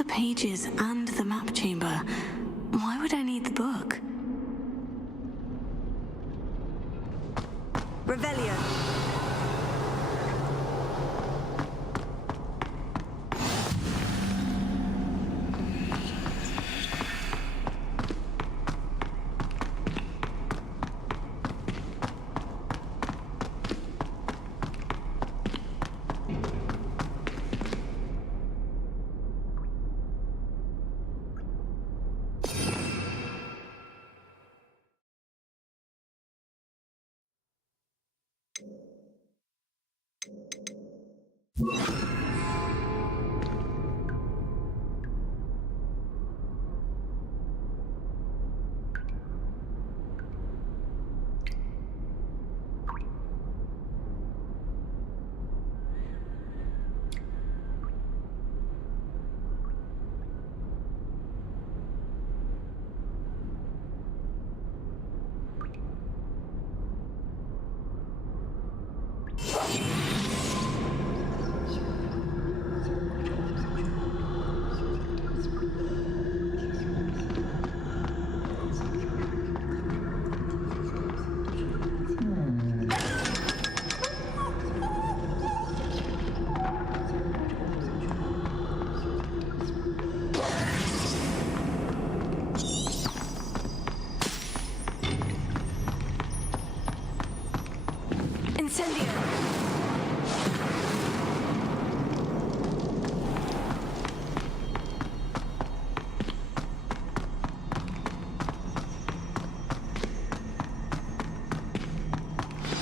the pages and the map chamber. Why would I need the book? Revelio.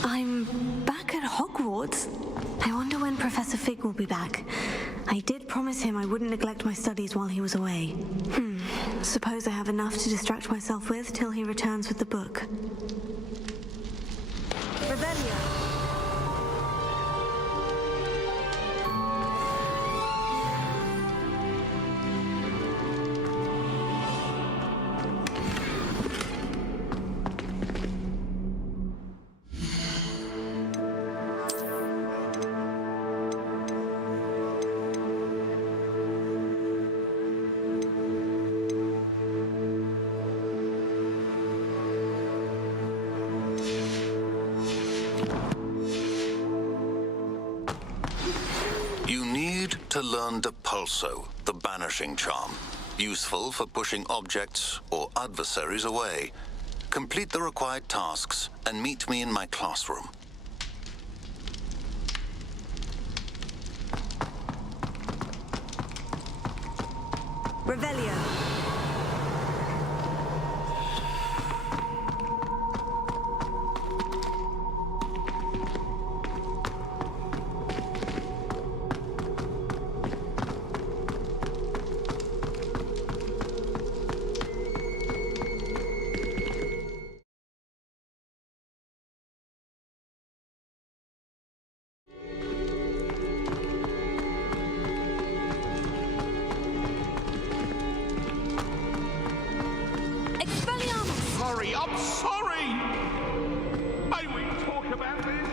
I'm back at Hogwarts. I wonder when Professor Fig will be back. I did promise him I wouldn't neglect my studies while he was away. Suppose I have enough to distract myself with till he returns with the book. Revelio. To learn Depulso, the banishing charm, useful for pushing objects or adversaries away. Complete the required tasks and meet me in my classroom. Revelio. Sorry, I'm sorry! May we talk about this?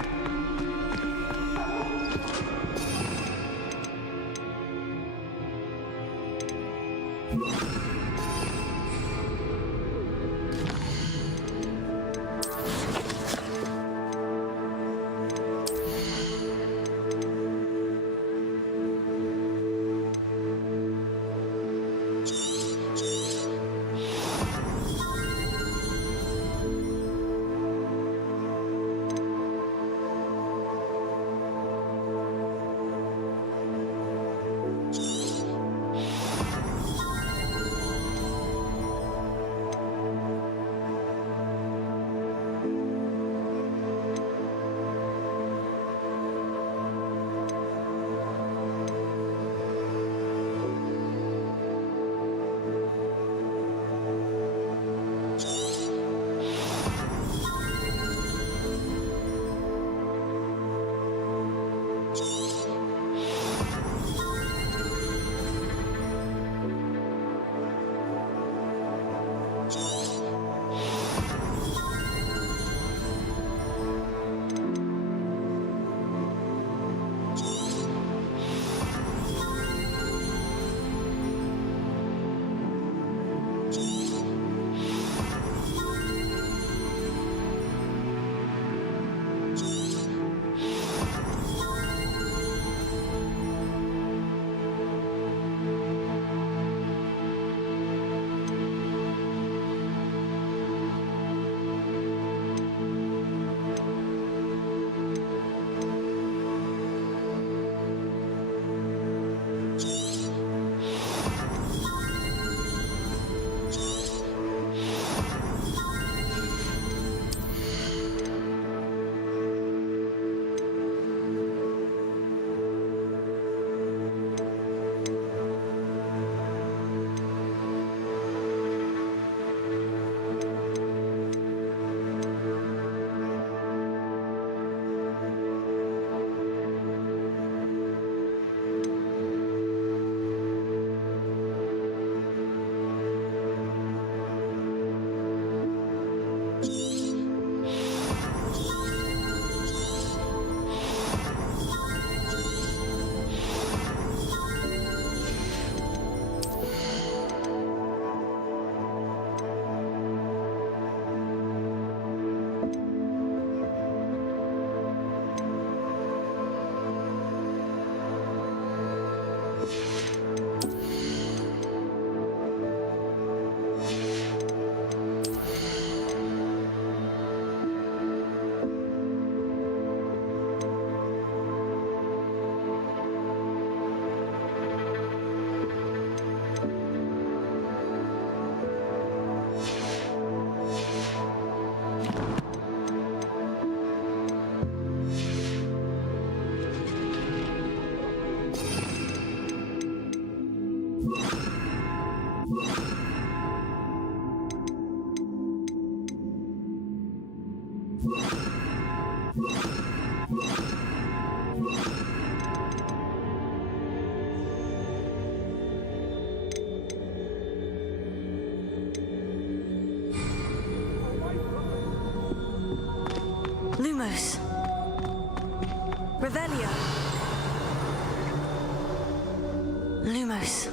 Lumos. Revelio. Lumos.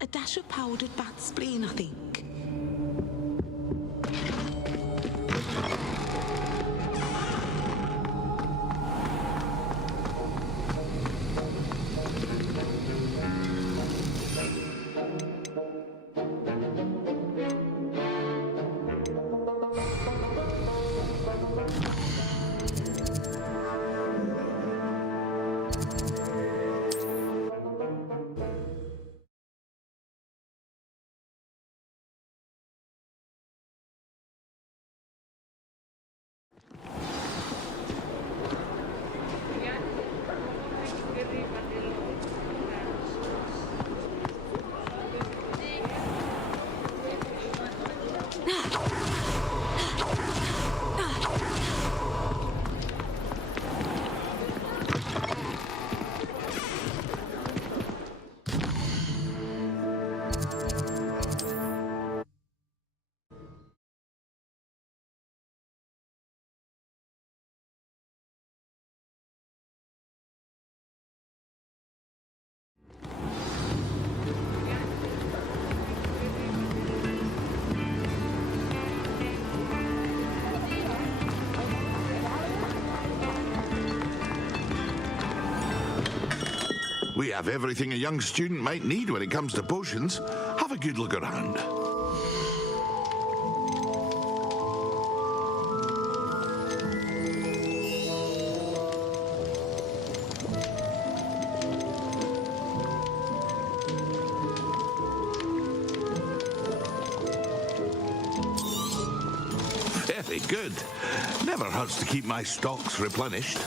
A dash of powdered bat spleen, I think. We have everything a young student might need when it comes to potions. Have a good look around. Very good. Never hurts to keep my stocks replenished.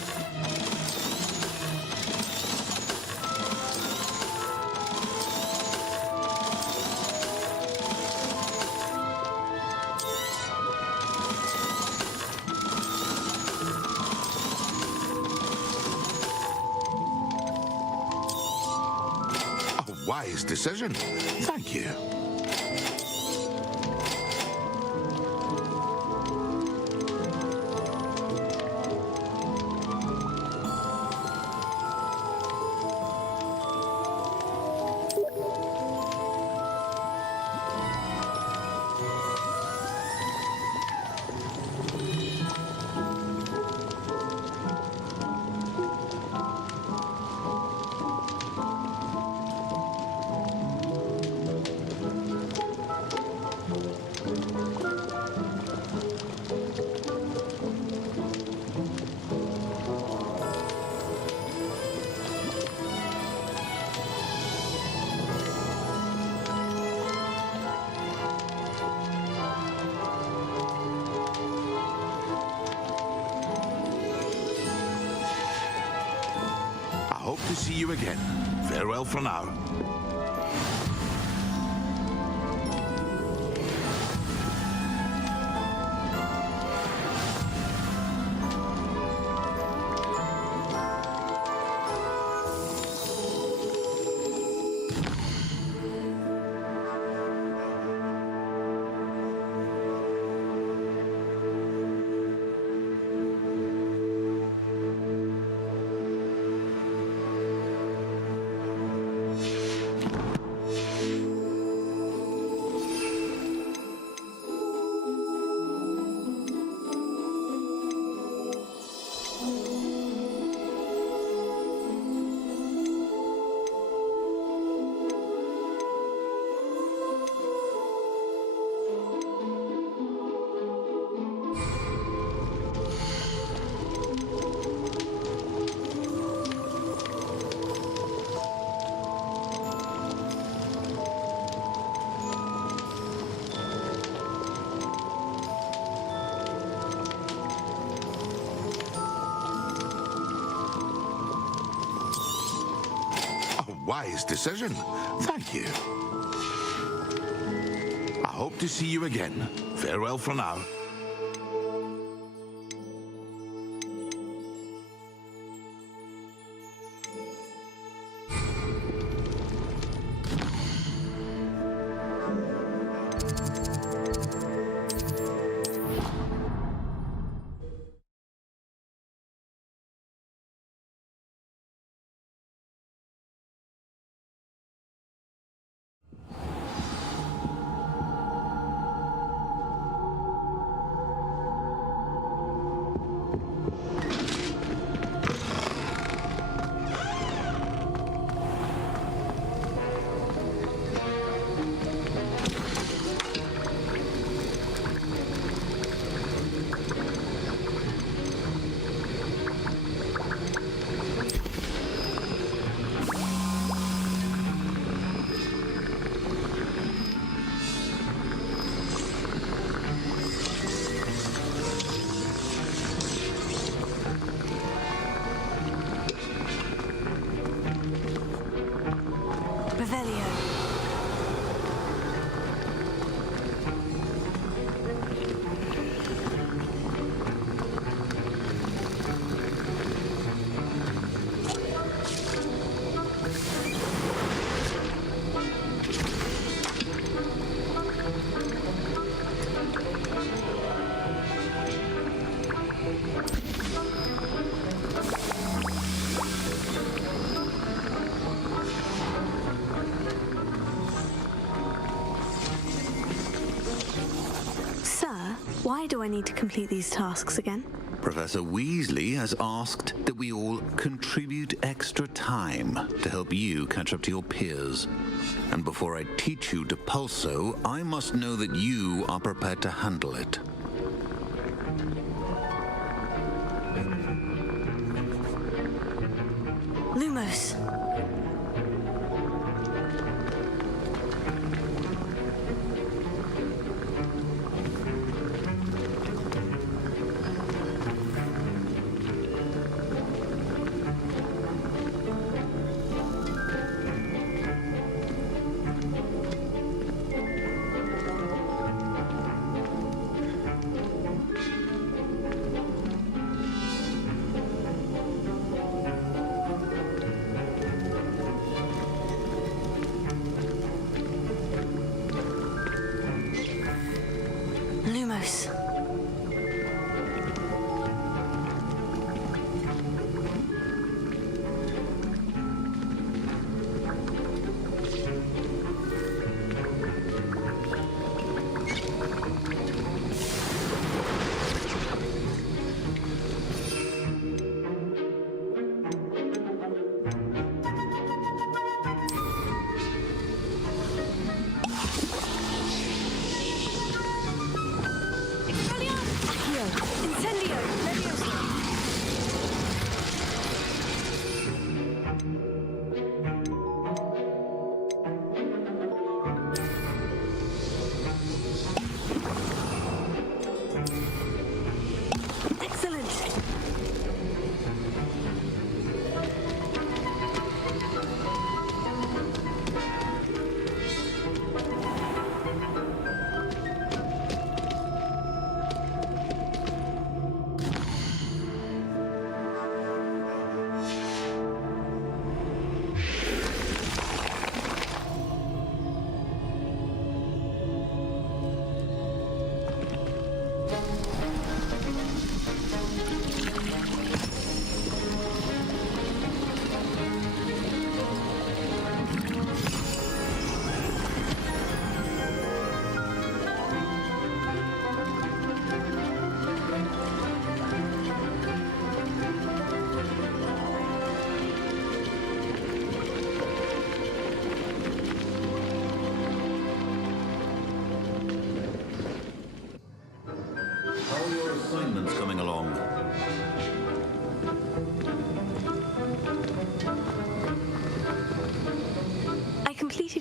A wise decision. Thank you. hope to see you again. Farewell for now. Wise decision. Thank you. I hope to see you again. Farewell for now. Revelio. Why do I need to complete these tasks again? Professor Weasley has asked that we all contribute extra time to help you catch up to your peers. And before I teach you Depulso, I must know that you are prepared to handle it. Lumos.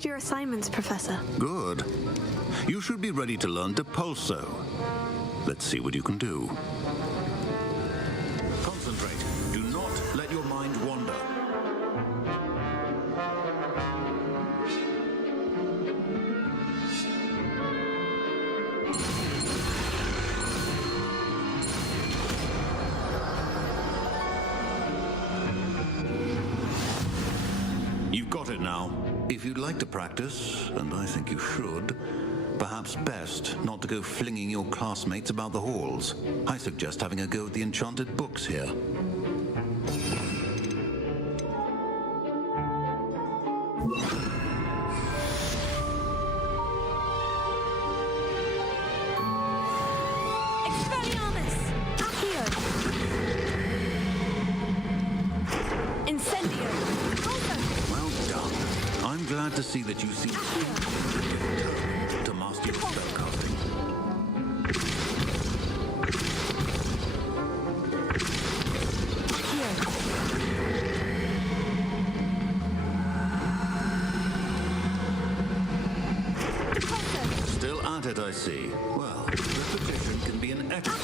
completed your assignments, Professor. Good. You should be ready to learn Depulso. Let's see what you can do. Concentrate. Do not let your mind wander. You've got it now. If you'd like to practice, and I think you should, perhaps best not to go flinging your classmates about the halls. I suggest having a go at the enchanted books here. Expelliarmus! Accio! Incendio! Well done. I'm glad to see that you see to master your spellcasting. Still at it, I see. Well, repetition can be an excellent.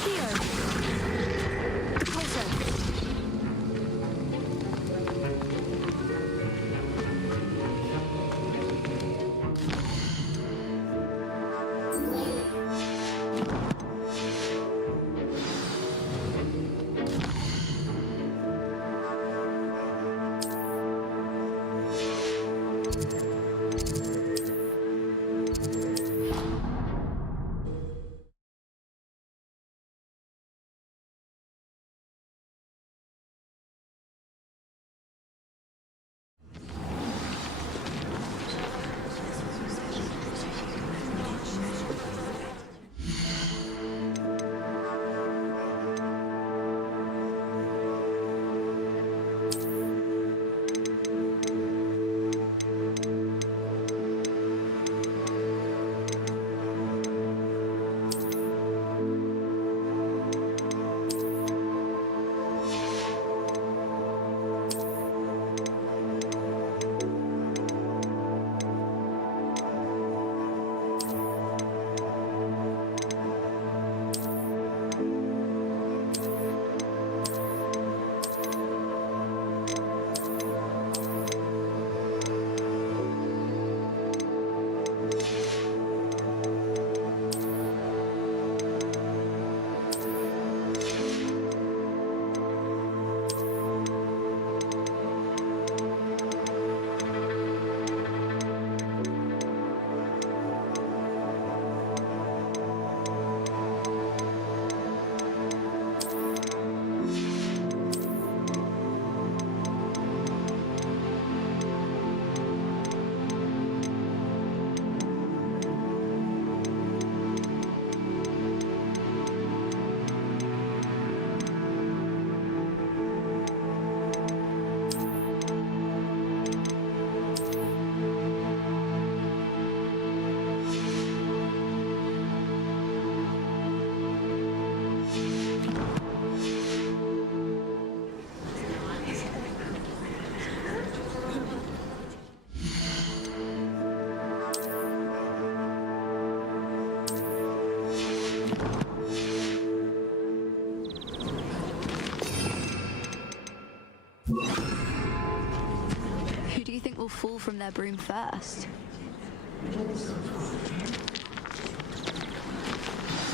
Who do you think will fall from their broom first?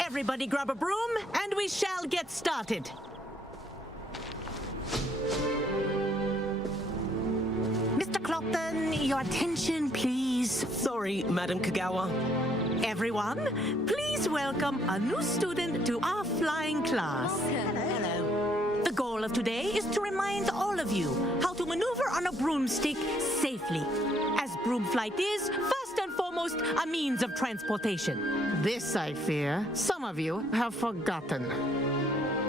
Everybody grab a broom, and we shall get started. Mr. Clopton, your attention, please. Sorry, Madam Kagawa. Everyone, please welcome a new student to our flying class. Hello. The goal of today is to remind all of you how to maneuver on a broomstick safely, as broom flight is, first and foremost, a means of transportation. This, I fear, some of you have forgotten.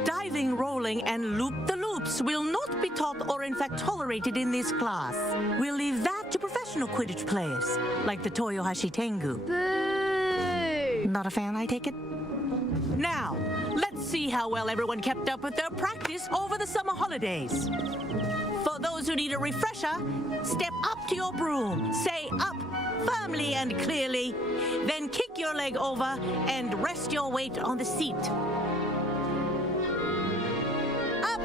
Diving, rolling, and loop-the-loops will not be taught or in fact tolerated in this class. We'll leave that to professional Quidditch players, like the Toyohashi Tengu. Boo! Not a fan, I take it? Now, let's see how well everyone kept up with their practice over the summer holidays. For those who need a refresher, step up to your broom, say up firmly and clearly. Then kick your leg over and rest your weight on the seat. Up.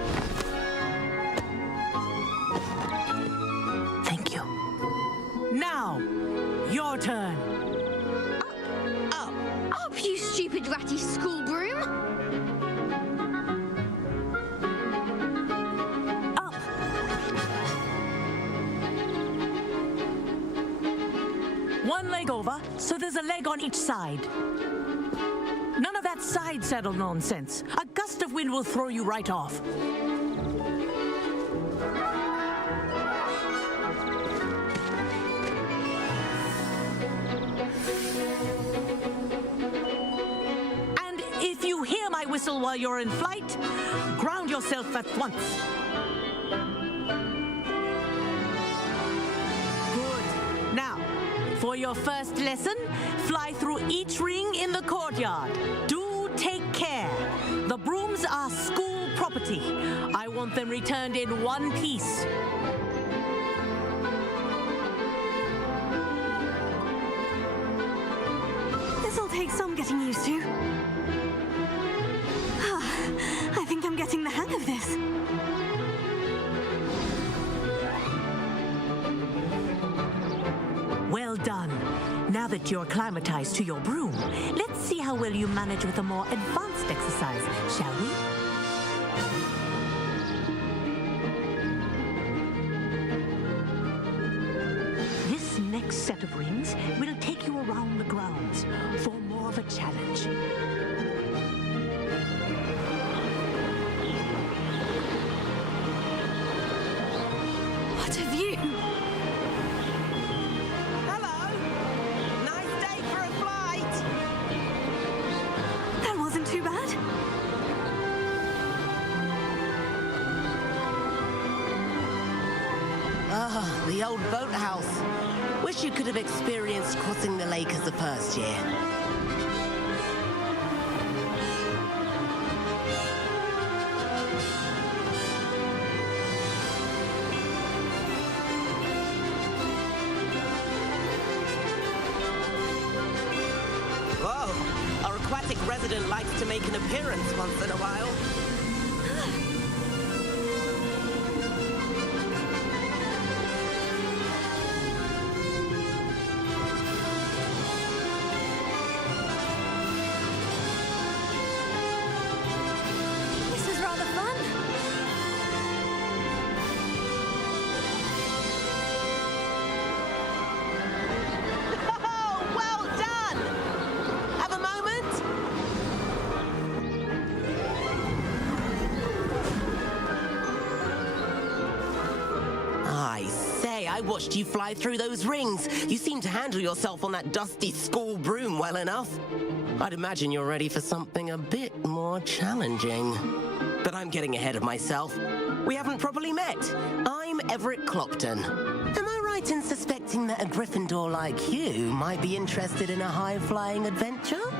Thank you. Now, your turn. Up, you stupid ratty school broom! Up. One leg over, so there's a leg on each side. None of that side saddle nonsense. A gust of wind will throw you right off. And if you hear my whistle while you're in flight, ground yourself at once. Good. Now, for your first lesson, fly through each ring in the courtyard. Do take care. The brooms are school property. I want them returned in one piece. This'll take some getting used to. I think I'm getting the hang of this. Well done. Now that you're acclimatized to your broom, let's see how well you manage with a more advanced exercise, shall we? This next set of rings will take you around the grounds for more of a challenge. What a view! Hello. Nice day for a flight. That wasn't too bad. Ah, the old boathouse. Wish you could have experienced crossing the lake as a first year. Whoa, our aquatic resident likes to make an appearance once in a while. This is rather fun. Oh, well done! Have a moment? I say, I watched you fly through those rings. You seem to handle yourself on that dusty school broom well enough. I'd imagine you're ready for something a bit more challenging. But I'm getting ahead of myself. We haven't properly met. I'm Everett Clopton. Am I right in suspecting that a Gryffindor like you might be interested in a high-flying adventure?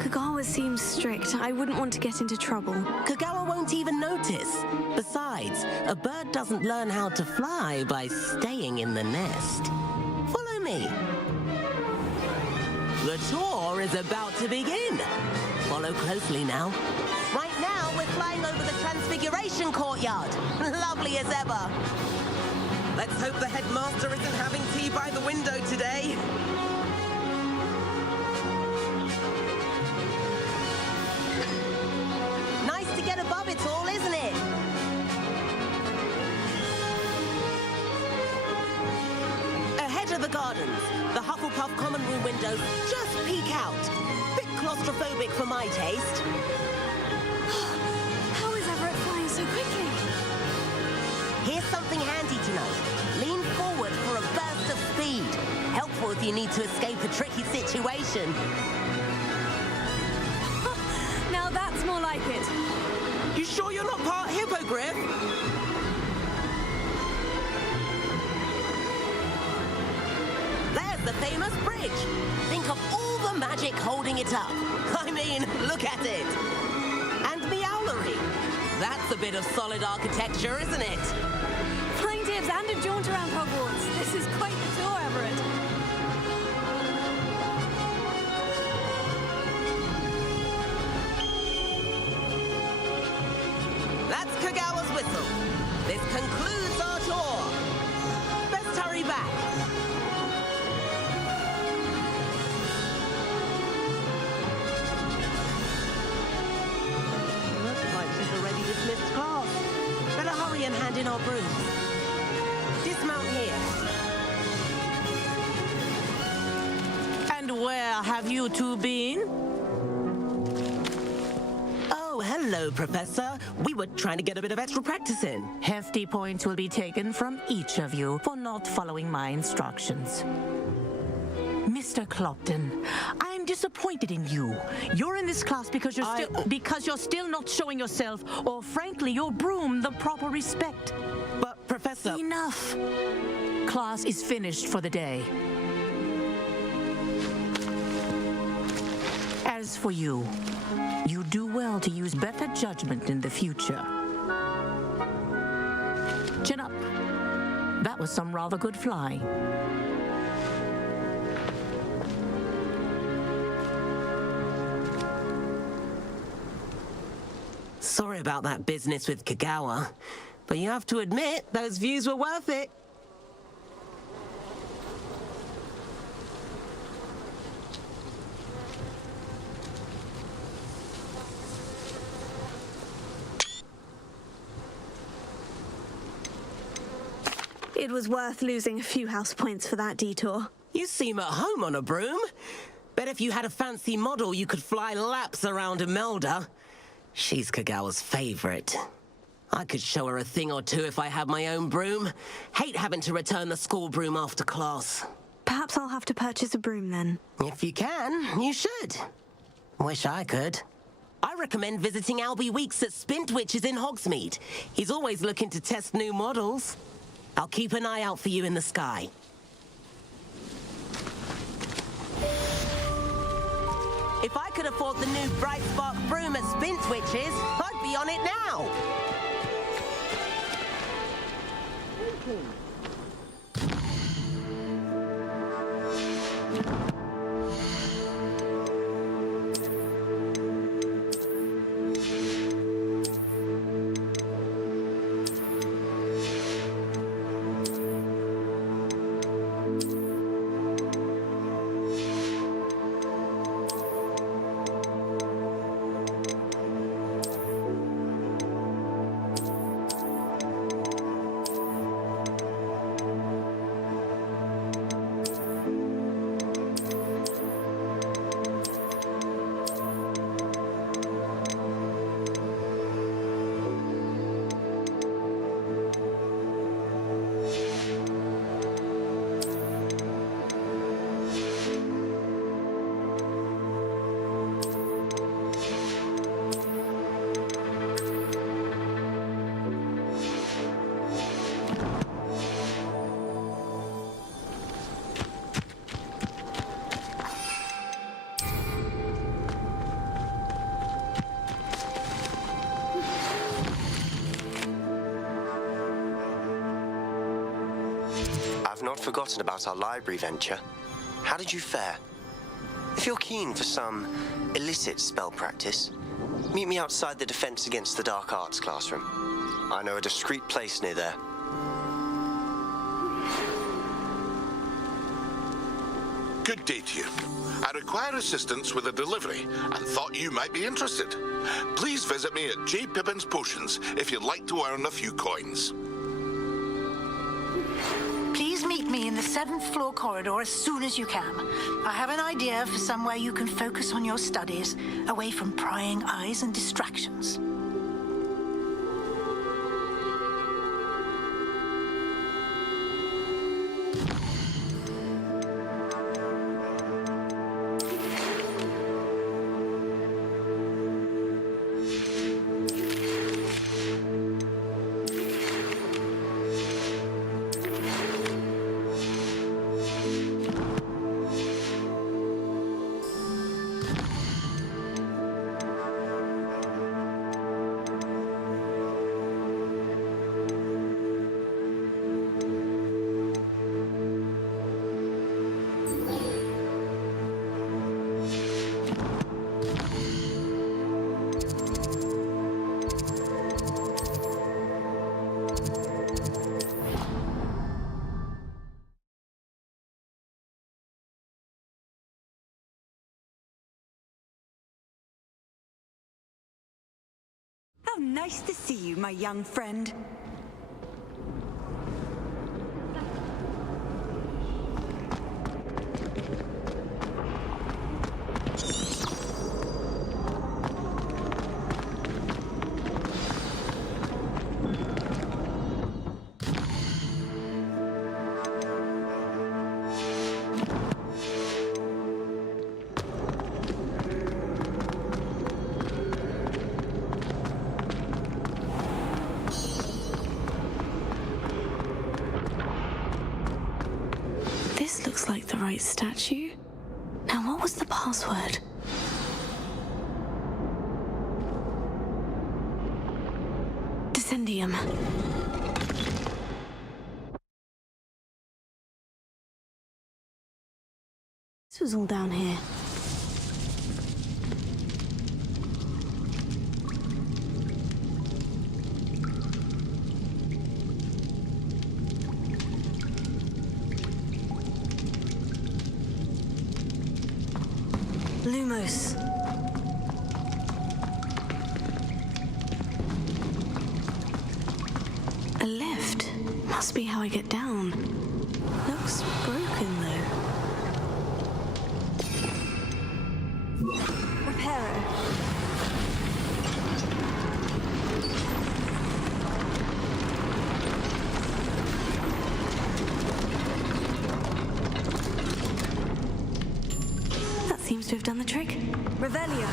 Kagawa seems strict. I wouldn't want to get into trouble. Kagawa won't even notice. Besides, a bird doesn't learn how to fly by staying in the nest. Follow me. The tour is about to begin. Follow closely now. Right now, we're flying over the Transfiguration Courtyard. Lovely as ever. Let's hope the headmaster isn't having tea by the window today. Nice to get above it all, isn't it? Ahead of the gardens, the Hufflepuff common room windows just peek out. Bit claustrophobic for my taste. How is Everett flying so quickly? Here's something handy to know. Lean forward for a burst of speed. Helpful if you need to escape a tricky situation. Now that's more like it. You sure you're not part hippogriff? There's the famous bridge. Think of all the magic holding it up. I mean, look at it. And Meowlery. That's a bit of solid architecture, isn't it? Flying to dibs and a jaunt around Hogwarts. This is quite the tour, Everett. That's Kagawa's whistle. This concludes our tour. Best hurry back. Looks like she's already dismissed class. Better hurry and hand in our brooms. Dismount here. And where have you two been? Oh, hello, Professor. We were trying to get a bit of extra practice in. Hefty points will be taken from each of you for not following my instructions. Mr. Clopton, I'm disappointed in you. You're in this class because you're still not showing yourself, or frankly, your broom the proper respect. But, Professor... Enough. Class is finished for the day. As for you, you do well to use better judgment in the future. Chin up. That was some rather good flying. Sorry about that business with Kagawa, but you have to admit, those views were worth it. It was worth losing a few house points for that detour. You seem at home on a broom. Bet if you had a fancy model, you could fly laps around Imelda. She's Kagawa's favorite. I could show her a thing or two if I had my own broom. Hate having to return the school broom after class. Perhaps I'll have to purchase a broom then. If you can, you should. Wish I could. I recommend visiting Albie Weeks at Spintwitches in Hogsmeade. He's always looking to test new models. I'll keep an eye out for you in the sky. If I could afford the new Bright Spark broom at Spintwitches, I'd be on it now. I've not forgotten about our library venture. How did you fare? If you're keen for some illicit spell practice, meet me outside the Defense Against the Dark Arts classroom. I know a discreet place near there. Good day to you. I require assistance with a delivery and thought you might be interested. Please visit me at J. Pippin's Potions if you'd like to earn a few coins. Please meet me in the 7th floor corridor as soon as you can. I have an idea for somewhere you can focus on your studies, away from prying eyes and distractions. How nice to see you, my young friend. This looks like the right statue. Now, what was the password? Descendium. This was all down here. Lumos. A lift. Must be how I get down. Looks broken though. Reparo. That seems to have done the trick. Revelio.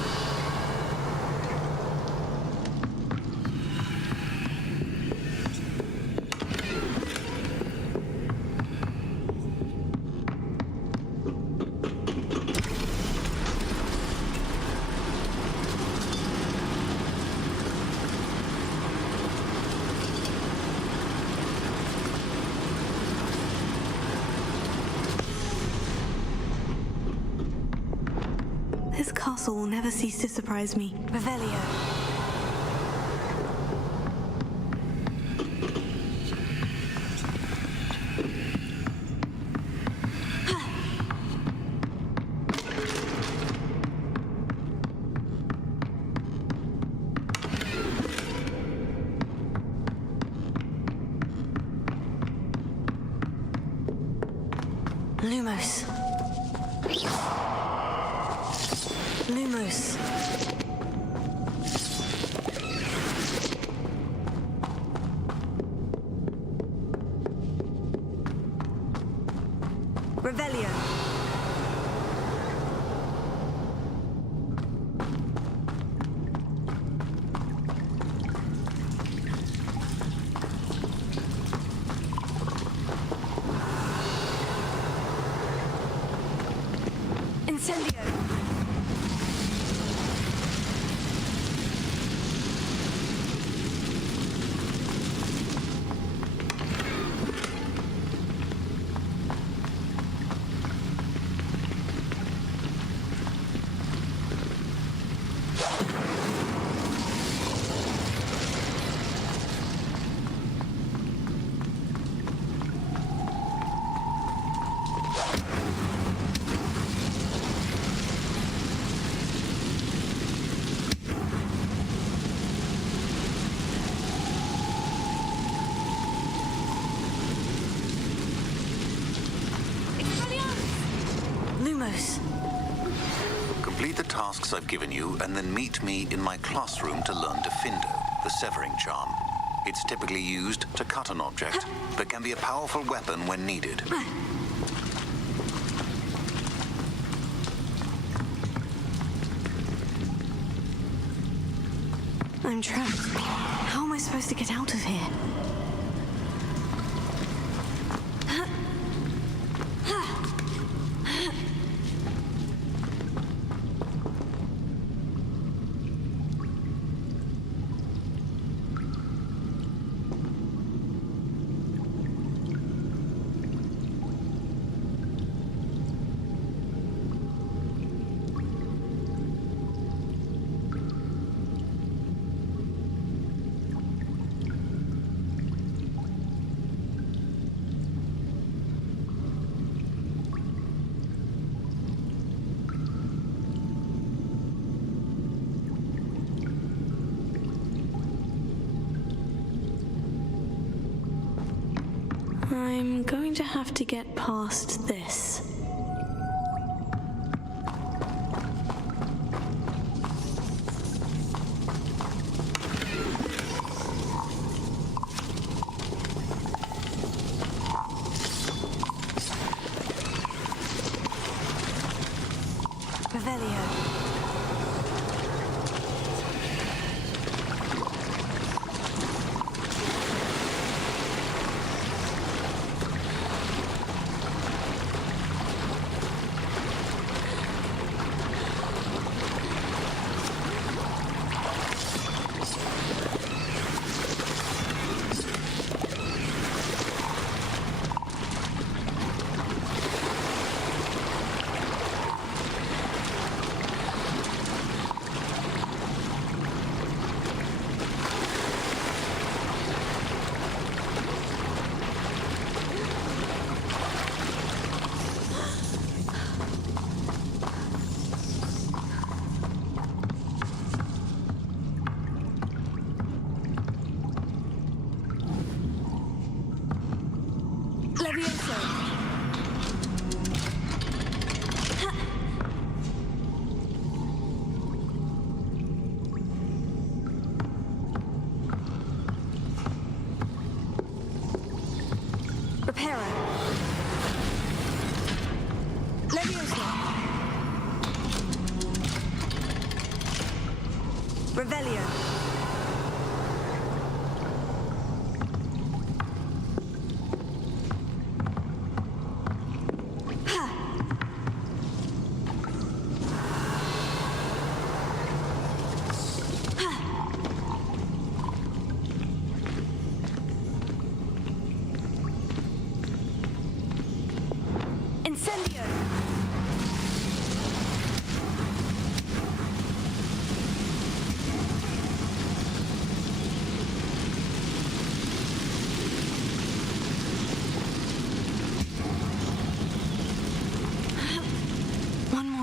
This castle will never cease to surprise me. Revelio. Lumos. Lumos. Revelio. Incendio. Lumos. Complete the tasks I've given you, and then meet me in my classroom to learn Diffindo, the severing charm. It's typically used to cut an object, but can be a powerful weapon when needed. I'm trapped. How am I supposed to get out of here? I'm going to have to get past this.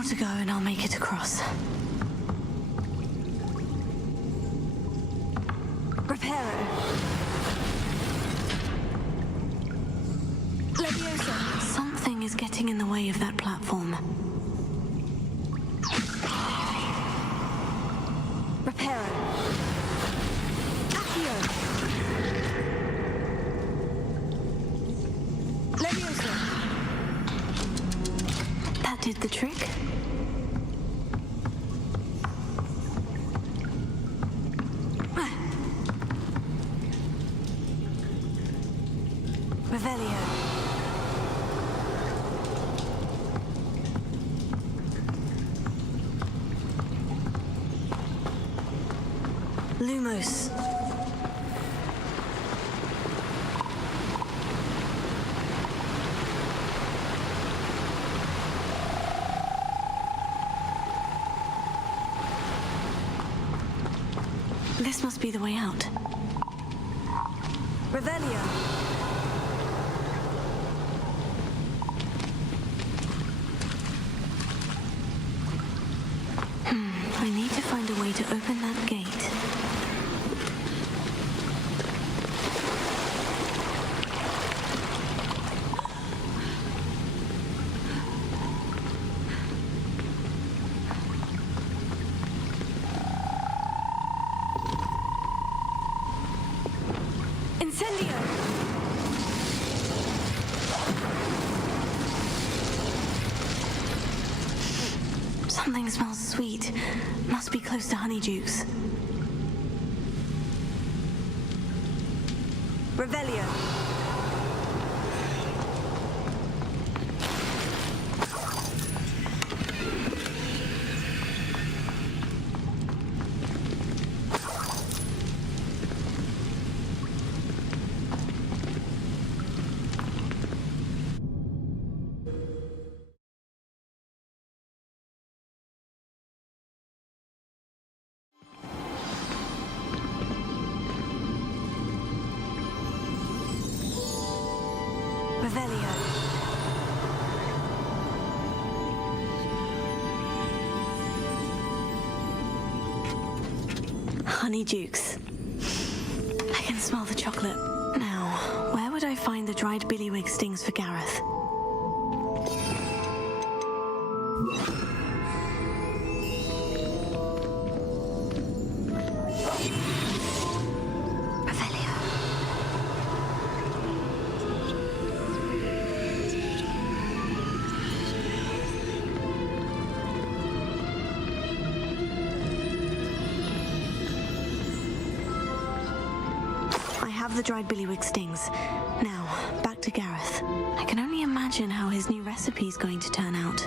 To go and I'll make it across. Reparo. Leviosa. Something is getting in the way of that platform. Reparo. Accio. Leviosa. That did the trick. Lumos. This must be the way out. Revelio. I need to find a way to open that gate. Something smells sweet. Must be close to Honeydukes. Revelio. Honeydukes. I can smell the chocolate. Now, where would I find the dried billywig stings for Gareth. The dried billywig stings. Now, back to Gareth. I can only imagine how his new recipe's going to turn out.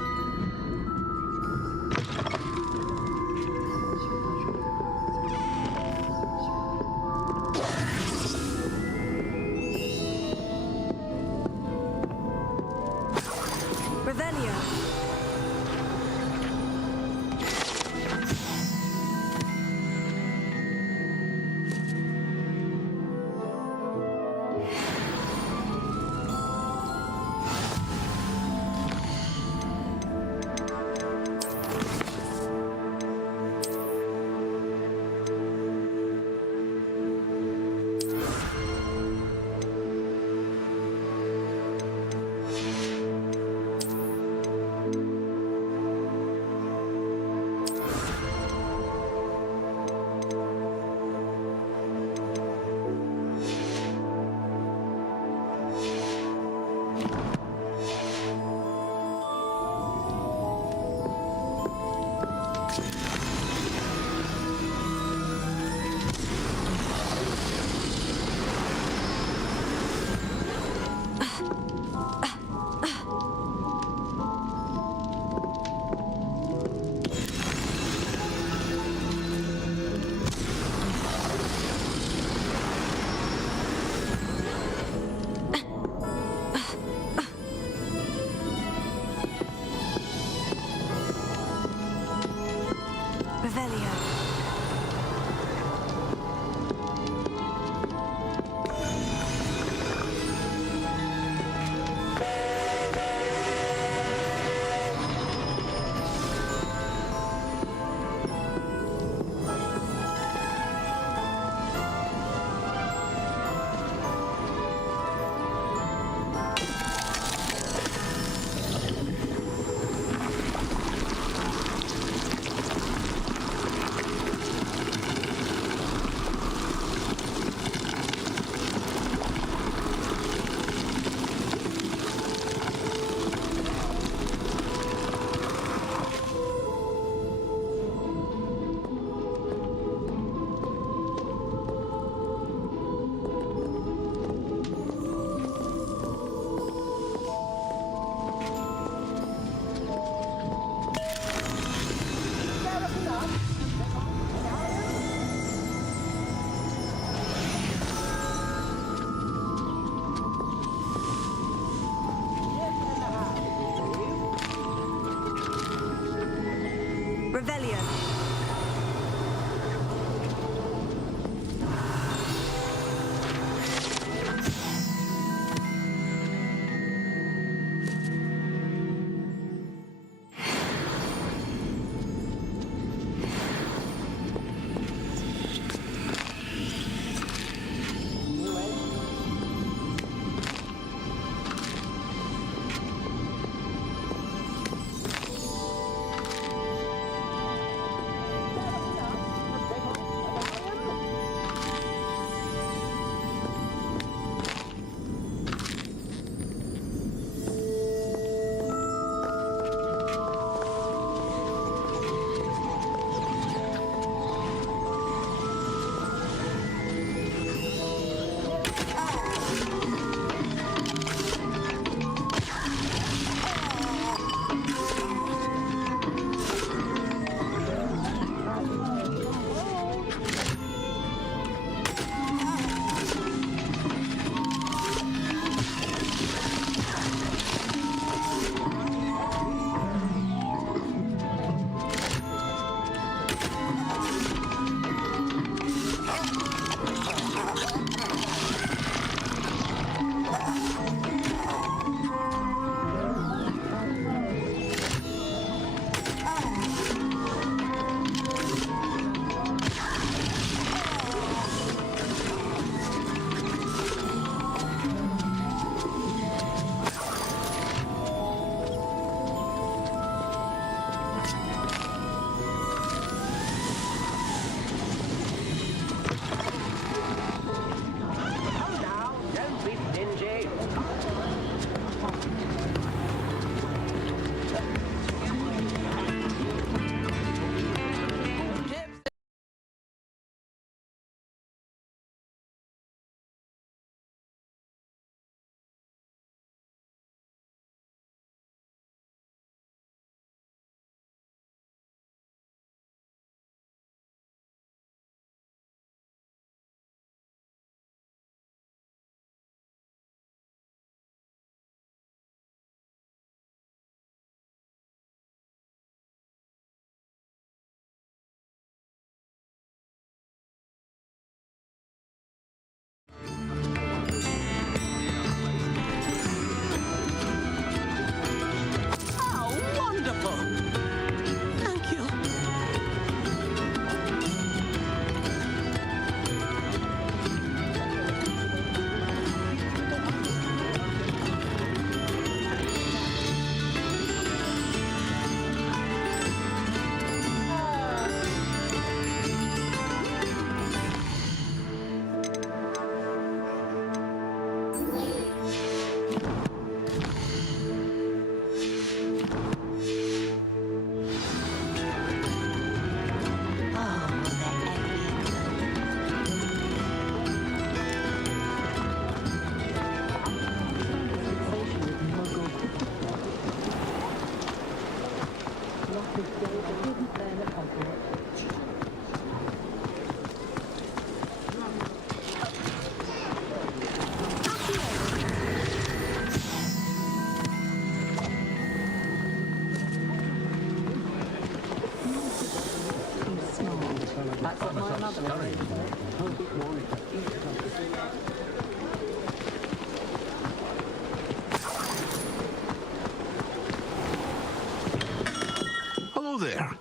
Hello there.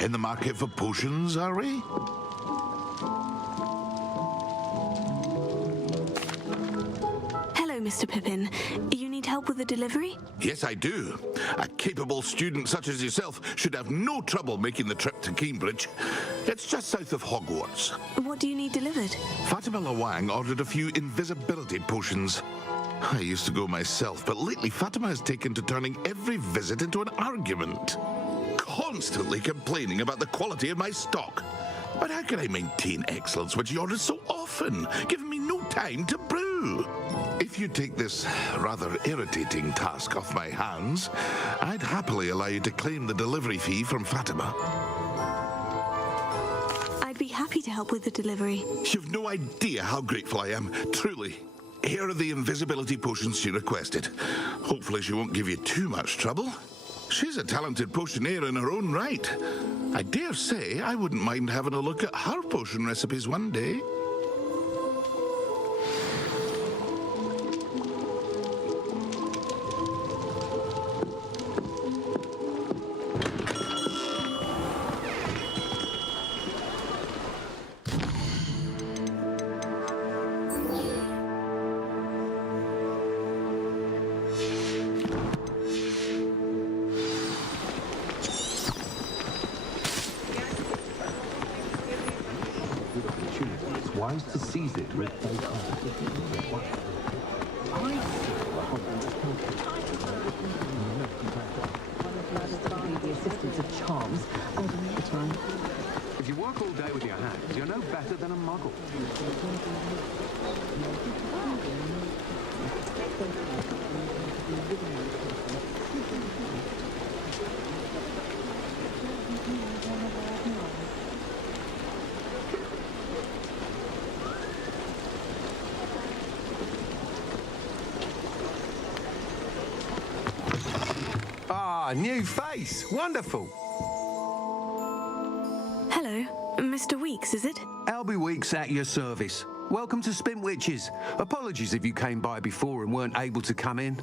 In the market for potions, are we? Hello, Mr. Pippin. You need help with the delivery? Yes, I do. A capable student such as yourself should have no trouble making the trip to Cambridge. It's just south of Hogwarts. What do you need delivered? Fatima Lawang ordered a few invisibility potions. I used to go myself, but lately Fatima has taken to turning every visit into an argument. Constantly complaining about the quality of my stock. But how can I maintain excellence when she orders so often, giving me no time to brew? If you take this rather irritating task off my hands, I'd happily allow you to claim the delivery fee from Fatima. I'd be happy to help with the delivery. You've no idea how grateful I am, truly. Here are the invisibility potions she requested. Hopefully she won't give you too much trouble. She's a talented potioneer in her own right. I dare say I wouldn't mind having a look at her potion recipes one day. It's wise to seize it with both hands. The assistance of charms and time. If you work all day with your hands, you're no better than a muggle. Ah, new face. Wonderful. Hello, Mr. Weeks, is it? Albie Weeks at your service. Welcome to Spintwitches. Apologies if you came by before and weren't able to come in.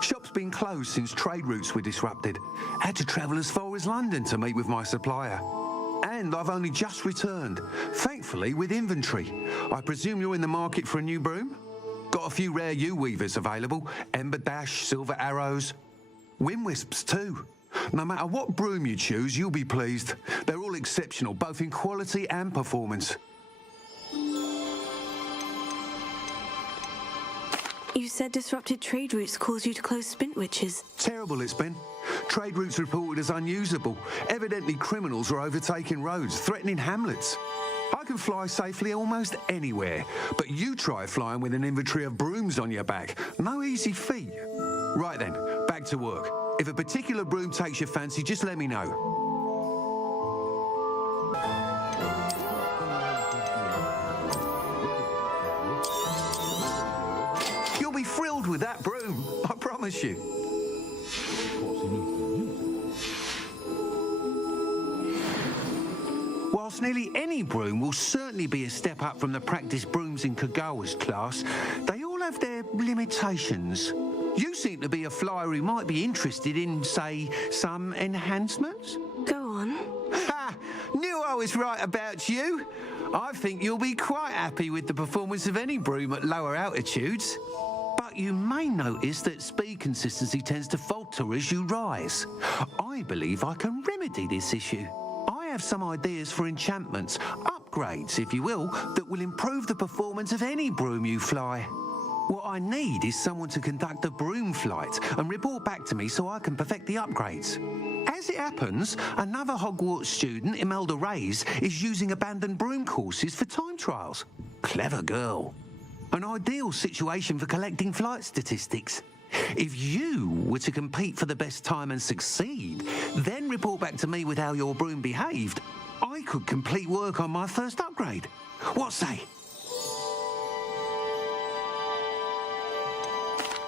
Shop's been closed since trade routes were disrupted. Had to travel as far as London to meet with my supplier. And I've only just returned, thankfully with inventory. I presume you're in the market for a new broom? Got a few rare U-weavers available. Ember Dash, Silver Arrows. Wind Wisps too. No matter what broom you choose, you'll be pleased. They're all exceptional, both in quality and performance. You said disrupted trade routes caused you to close Spintwitches. Terrible it's been. Trade routes reported as unusable. Evidently criminals are overtaking roads, threatening hamlets. I can fly safely almost anywhere, but you try flying with an inventory of brooms on your back. No easy feat. Right then, back to work. If a particular broom takes your fancy, just let me know. You'll be thrilled with that broom, I promise you. Whilst nearly any broom will certainly be a step up from the practice brooms in Kagawa's class, they all have their limitations. You seem to be a flyer who might be interested in, say, some enhancements? Go on. Ha! Knew I was right about you. I think you'll be quite happy with the performance of any broom at lower altitudes. But you may notice that speed consistency tends to falter as you rise. I believe I can remedy this issue. I have some ideas for enchantments, upgrades, if you will, that will improve the performance of any broom you fly. What I need is someone to conduct a broom flight and report back to me so I can perfect the upgrades. As it happens, another Hogwarts student, Imelda Reyes, is using abandoned broom courses for time trials. Clever girl. An ideal situation for collecting flight statistics. If you were to compete for the best time and succeed, then report back to me with how your broom behaved, I could complete work on my first upgrade. What say?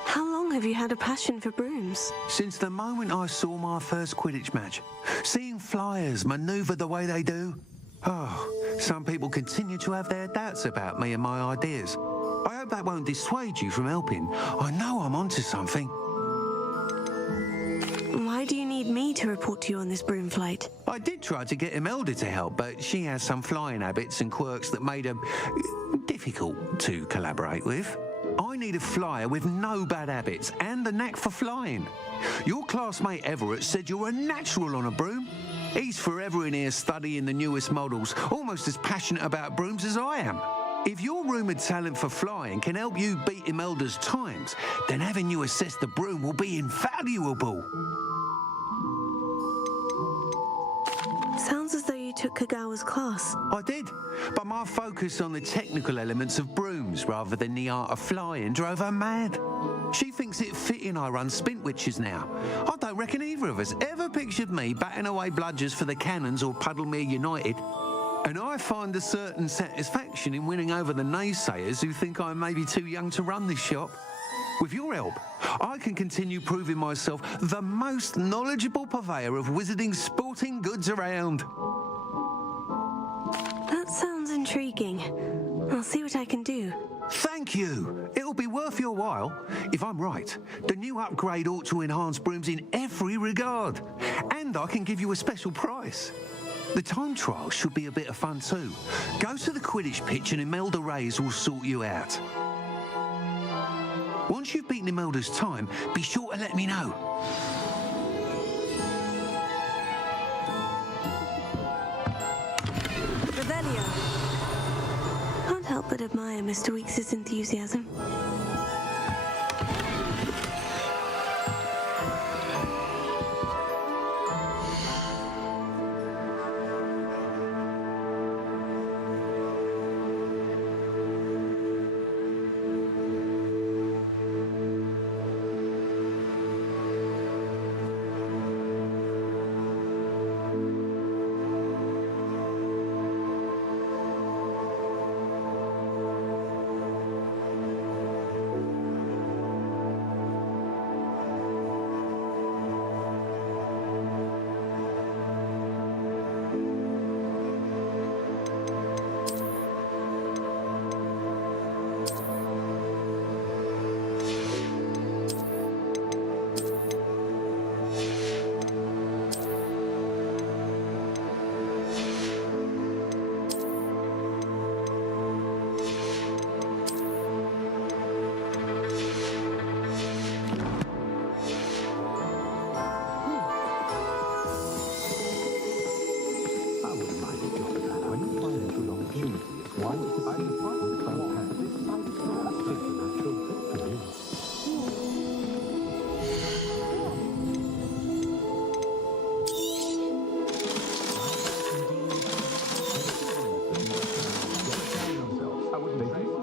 How long have you had a passion for brooms? Since the moment I saw my first Quidditch match. Seeing flyers manoeuvre the way they do, Oh, some people continue to have their doubts about me and my ideas. I hope that won't dissuade you from helping. I know I'm onto something. Why do you need me to report to you on this broom flight? I did try to get Imelda to help, but she has some flying habits and quirks that made her difficult to collaborate with. I need a flyer with no bad habits and a knack for flying. Your classmate Everett said you're a natural on a broom. He's forever in here studying the newest models, almost as passionate about brooms as I am. If your rumoured talent for flying can help you beat Imelda's times, then having you assess the broom will be invaluable. Sounds as though you took Kagawa's class. I did, but my focus on the technical elements of brooms rather than the art of flying drove her mad. She thinks it fitting I run Spintwitches now. I don't reckon either of us ever pictured me batting away bludgers for the Cannons or Puddlemere United. And I find a certain satisfaction in winning over the naysayers who think I may be too young to run this shop. With your help, I can continue proving myself the most knowledgeable purveyor of wizarding sporting goods around. That sounds intriguing. I'll see what I can do. Thank you. It'll be worth your while. If I'm right, the new upgrade ought to enhance brooms in every regard. And I can give you a special price. The time trial should be a bit of fun too. Go to the Quidditch pitch and Imelda Reyes will sort you out. Once you've beaten Imelda's time, be sure to let me know. Revelio. Can't help but admire Mr. Weekes' enthusiasm.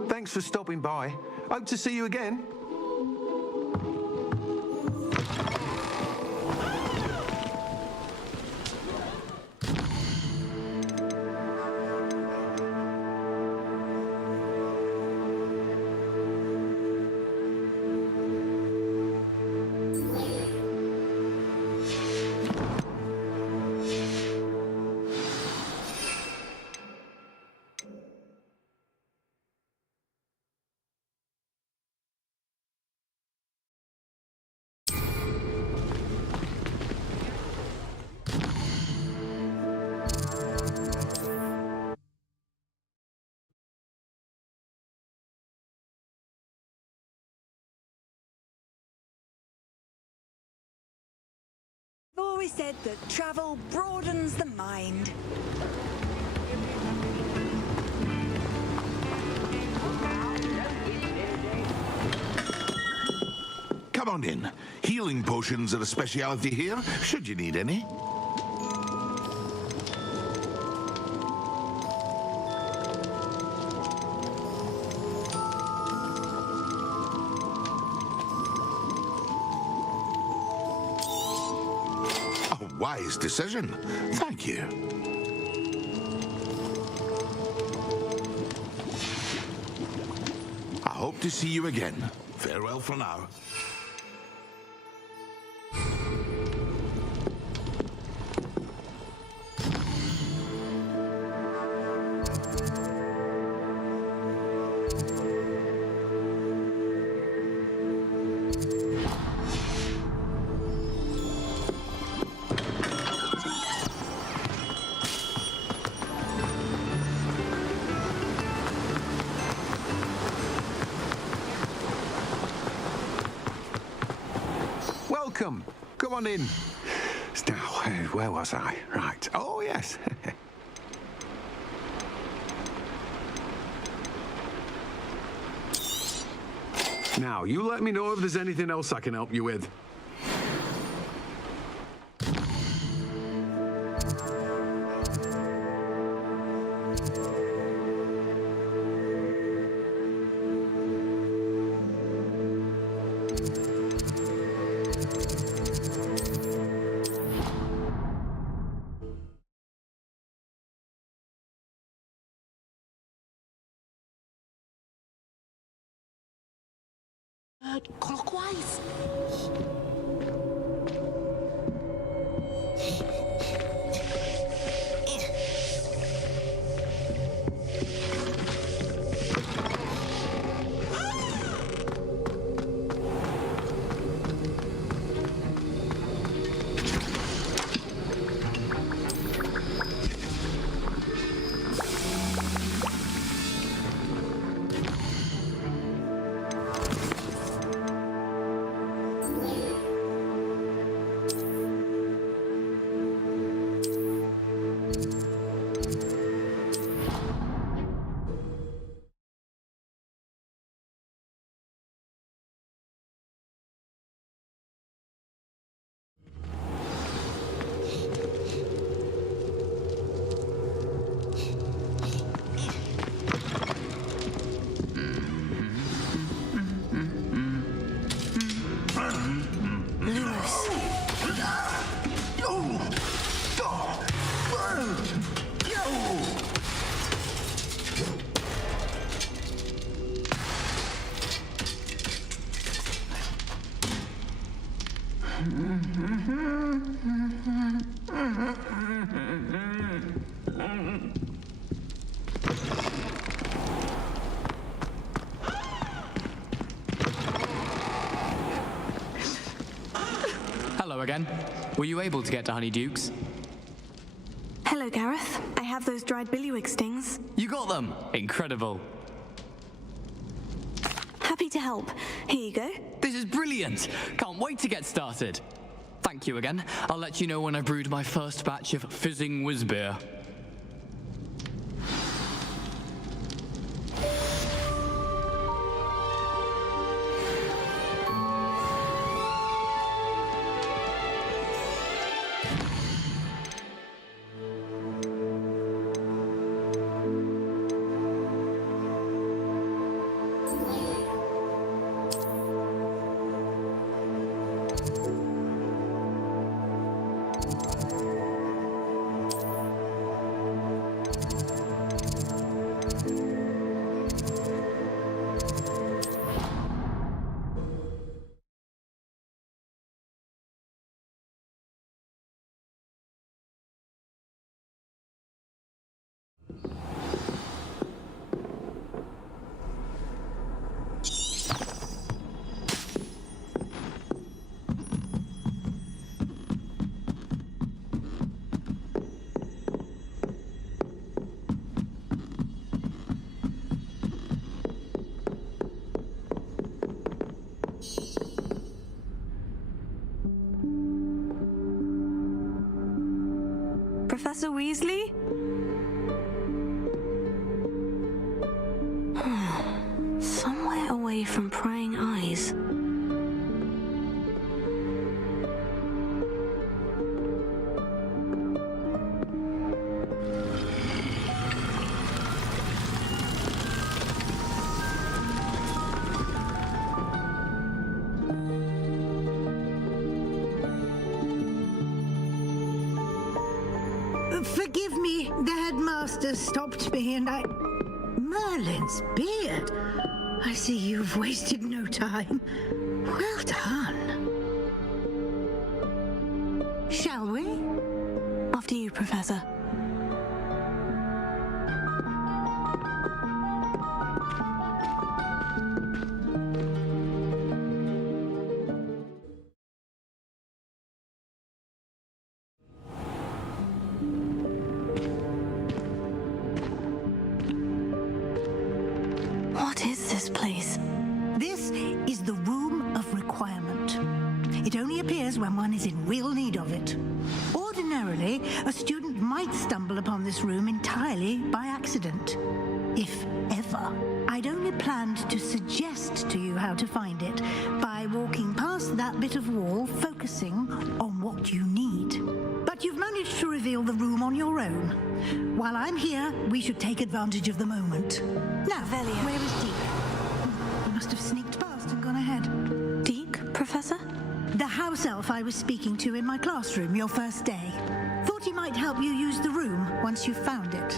Thanks for stopping by. Hope to see you again. I've always said that travel broadens the mind. Come on in. Healing potions are a speciality here, should you need any. A wise decision. Thank you. I hope to see you again. Farewell for now. welcome. Come on in. Now, where was I? Right. Oh, yes. Now, you let me know if there's anything else I can help you with. Clockwise. Hello again. Were you able to get to Honeydukes? Hello, Gareth. I have those dried billywig stings. You got them! Incredible. Happy to help. Here you go. This is brilliant! Can't wait to get started. Thank you again. I'll let you know when I've brewed my first batch of fizzing whiz-beer. Professor Weasley? Somewhere away from prying eyes. Forgive me, the headmaster stopped me and Merlin's beard. I see you've wasted no time. Well done. Shall we? After you, Professor. What is this place? This is the Room of Requirement. It only appears when one is in real need of it. Ordinarily, a student might stumble upon this room entirely by accident. If ever. I'd only planned to suggest to you how to find it by walking past that bit of wall, focusing on what you need. But you've managed to reveal the room on your own. While I'm here, we should take advantage of the moment. Now, Velia. Where is Deke? He must have sneaked past and gone ahead. Deke, Professor? The house elf I was speaking to in my classroom your first day. Thought he might help you use the room once you found it.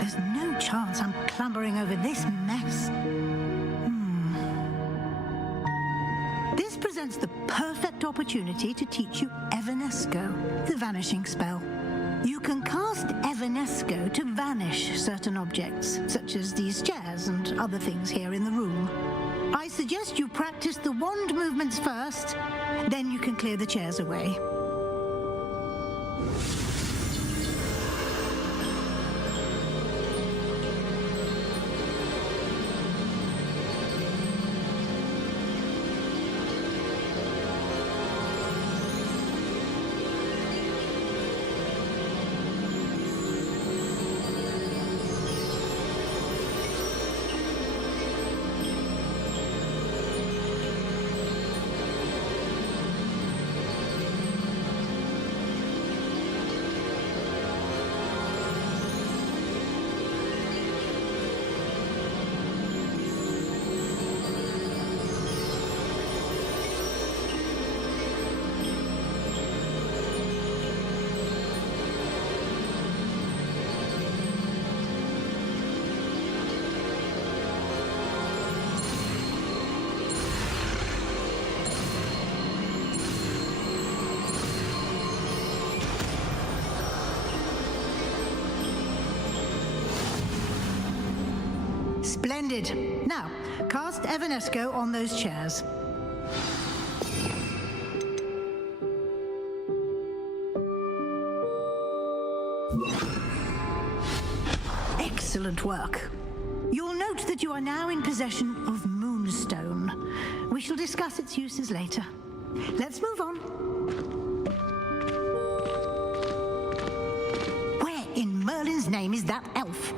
There's no chance I'm clambering over this mess. This presents the perfect opportunity to teach you Evanesco, the vanishing spell. You can cast Evanesco to vanish certain objects, such as these chairs and other things here in the room. I suggest you practice the wand movements first, then you can clear the chairs away. Splendid. Now, cast Evanesco on those chairs. Excellent work. You'll note that you are now in possession of Moonstone. We shall discuss its uses later. Let's move on. Where in Merlin's name is that elf?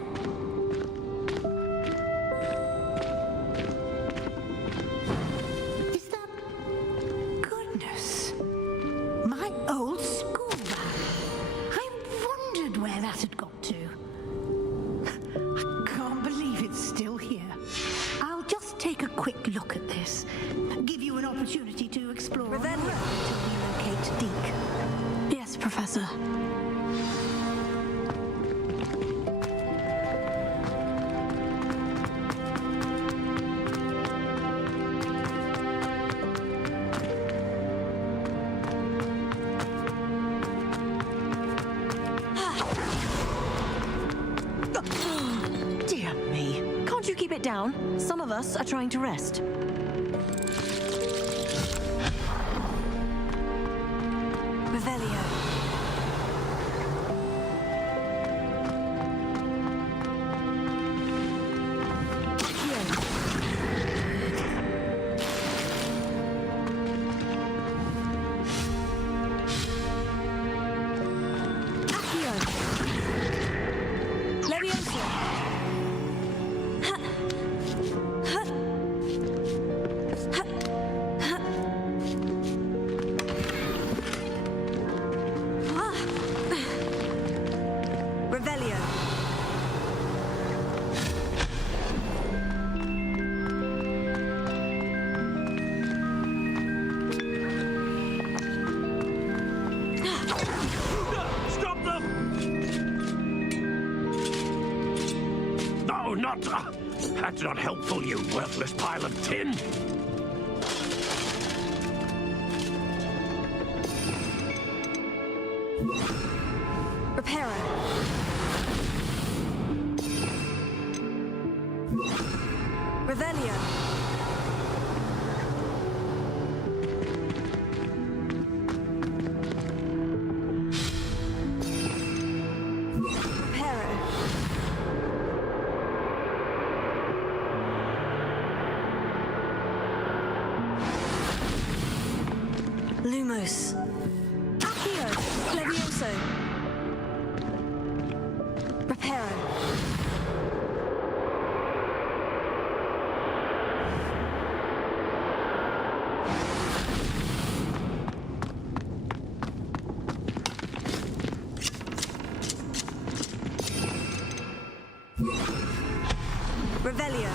Down. Some of us are trying to rest. Revelio. That's not helpful, you worthless pile of tin! Reparo. Revelio. Lumos. Accio. Levioso. Reparo. Revelio.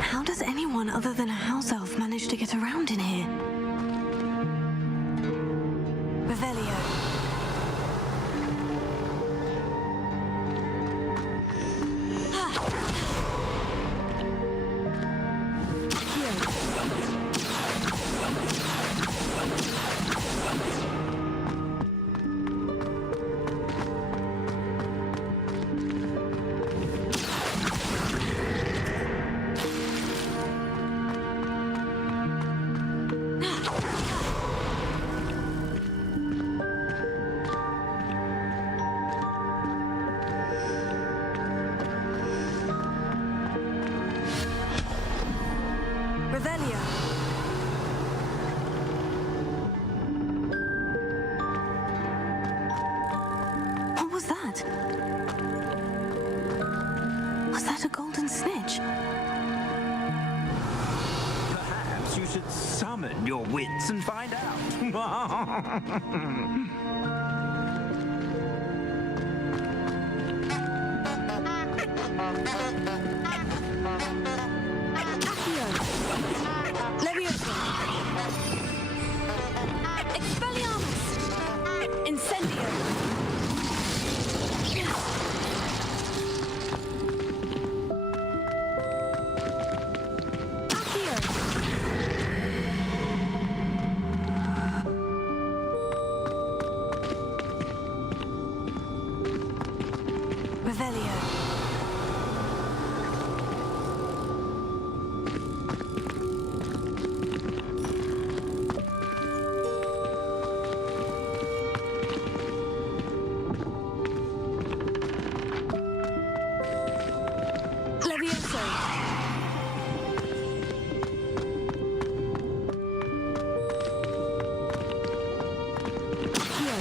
How does anyone other than a house elf manage to get around in here? Revelio. Revelio. What was that? Was that a golden snitch? Perhaps you should summon your wits and find out. Levioso. Expelliarmus. Incendio. Accio. Revelio. Levioso. Accio.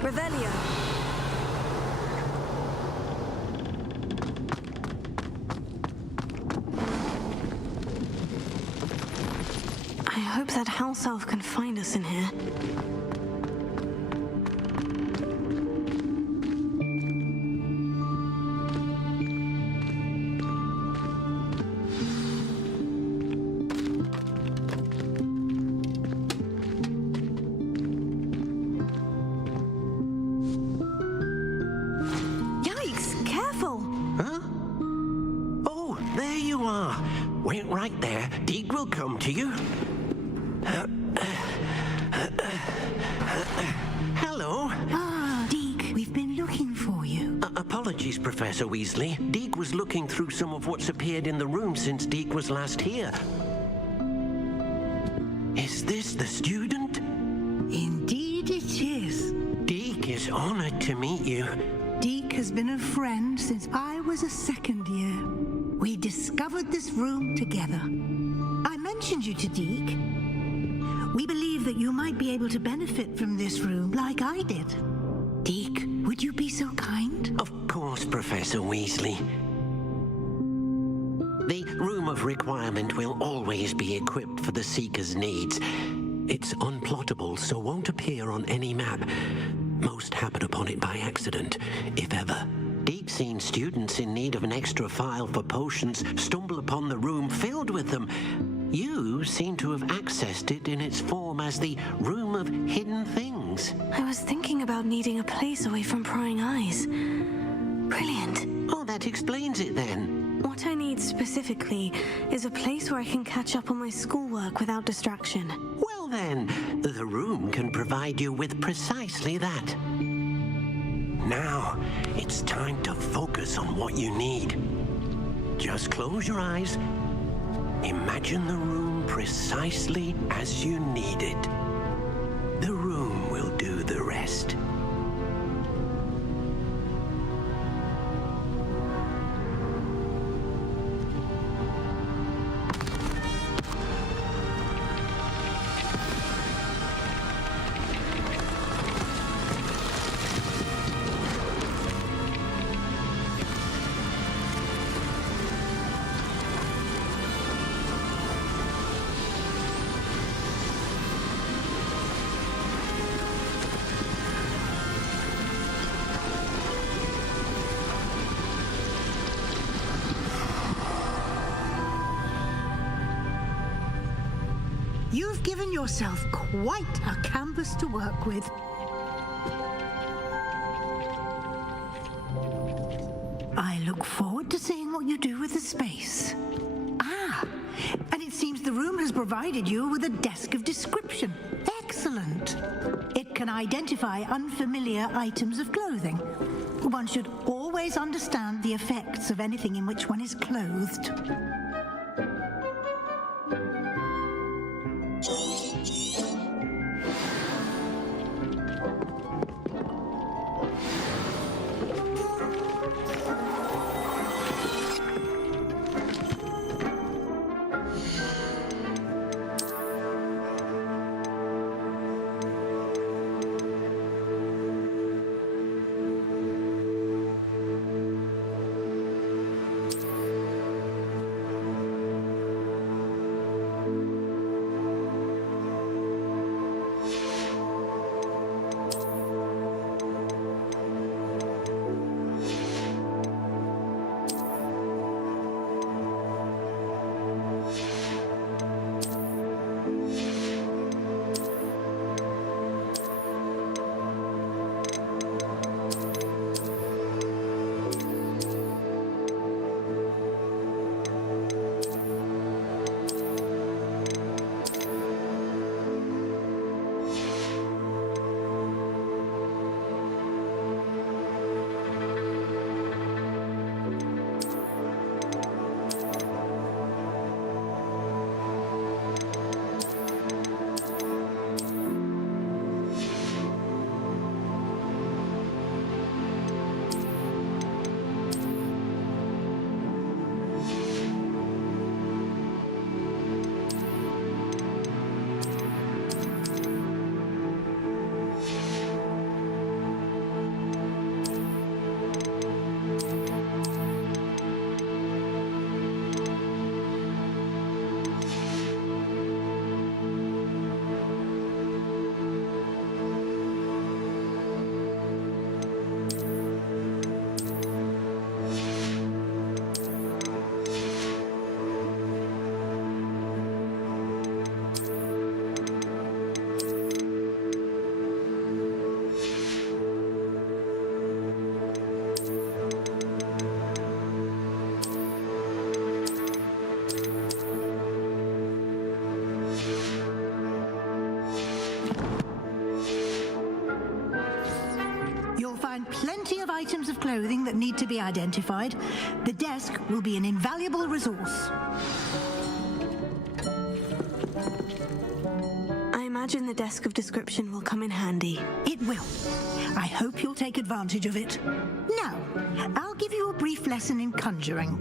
Revelio. I hope that house elf can find us in here. Yikes, careful! Huh? Oh, there you are. Wait right there. Deke will come to you. Hello. Ah, Deke, we've been looking for you. Apologies, Professor Weasley. Deke was looking through some of what's appeared in the room since Deke was last here. Is this the student? Indeed it is. Deke is honored to meet you. Deke has been a friend since I was a second year. We discovered this room together. I mentioned you to Deke. We believe that you might be able to benefit from this room like I did. Deke, would you be so kind? Of course, Professor Weasley. The Room of Requirement will always be equipped for the Seeker's needs. It's unplottable, so won't appear on any map. Most happen upon it by accident, if ever. Deke's seen students in need of an extra file for potions stumble upon the room filled with them. You seem to have accessed it in its form as the Room of Hidden Things. I was thinking about needing a place away from prying eyes. Brilliant. Oh, that explains it then. What I need specifically is a place where I can catch up on my schoolwork without distraction. Well then, the room can provide you with precisely that. Now, it's time to focus on what you need. Just close your eyes. Imagine the room precisely as you need it. The room will do the rest. You've given yourself quite a canvas to work with. I look forward to seeing what you do with the space. Ah, and it seems the room has provided you with a desk of description. Excellent. It can identify unfamiliar items of clothing. One should always understand the effects of anything in which one is clothed. find plenty of items of clothing that need to be identified. The desk will be an invaluable resource. I imagine the desk of description will come in handy. It will. I hope you'll take advantage of it. Now, I'll give you a brief lesson in conjuring.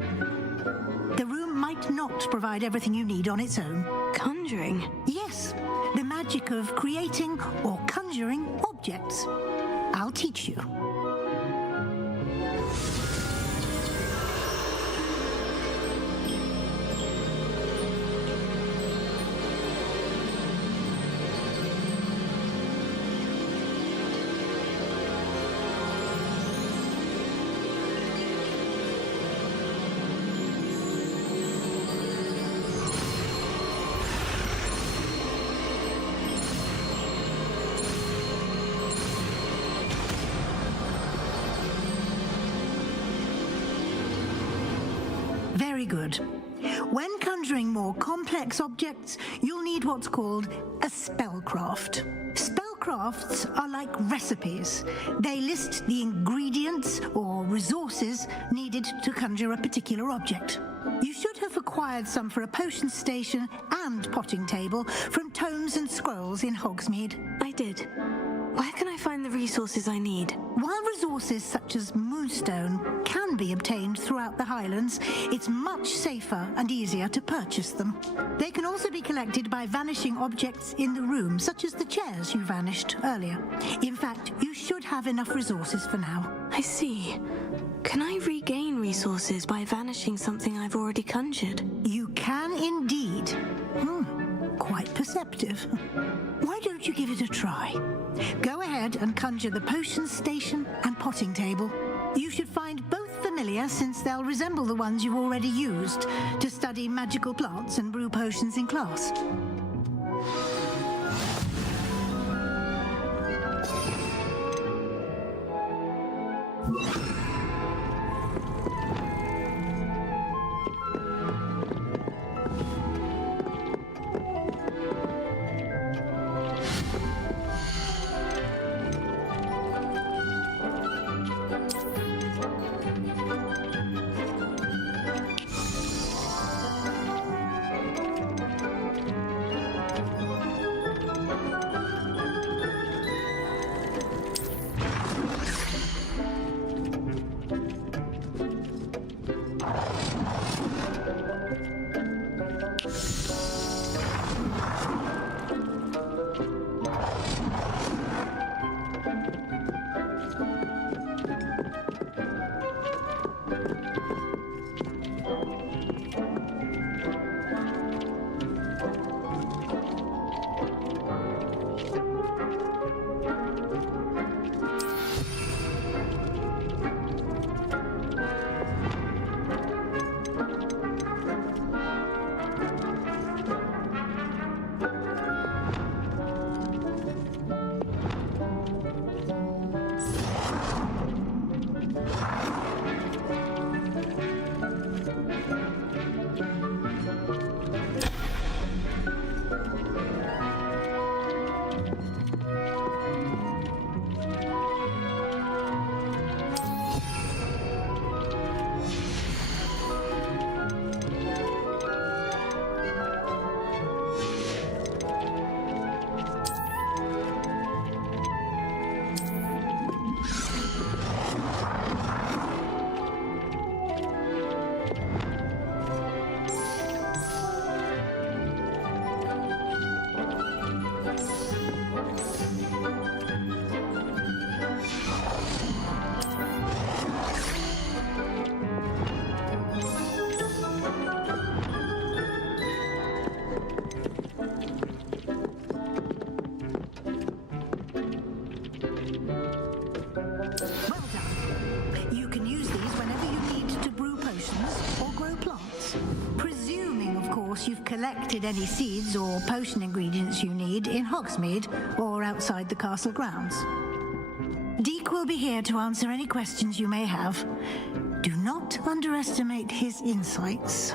The room might not provide everything you need on its own. Conjuring? Yes, the magic of creating or conjuring objects. I'll teach you. Very good. When conjuring more complex objects, you'll need what's called a spellcraft. Spellcrafts are like recipes. They list the ingredients or resources needed to conjure a particular object. You should have acquired some for a potion station and potting table from tomes and scrolls in Hogsmeade. I did. Where can I find the resources I need? While resources such as moonstone can be obtained throughout the Highlands, it's much safer and easier to purchase them. They can also be collected by vanishing objects in the room, such as the chairs you vanished earlier. In fact, you should have enough resources for now. I see. Can I regain resources by vanishing something I've already conjured? You can indeed. Quite perceptive. Why don't you give it a try? Go ahead and conjure the potion station and potting table. You should find both familiar, since they'll resemble the ones you've already used to study magical plants and brew potions in class. You've collected any seeds or potion ingredients you need in Hogsmeade or outside the castle grounds. Deek will be here to answer any questions you may have. Do not underestimate his insights.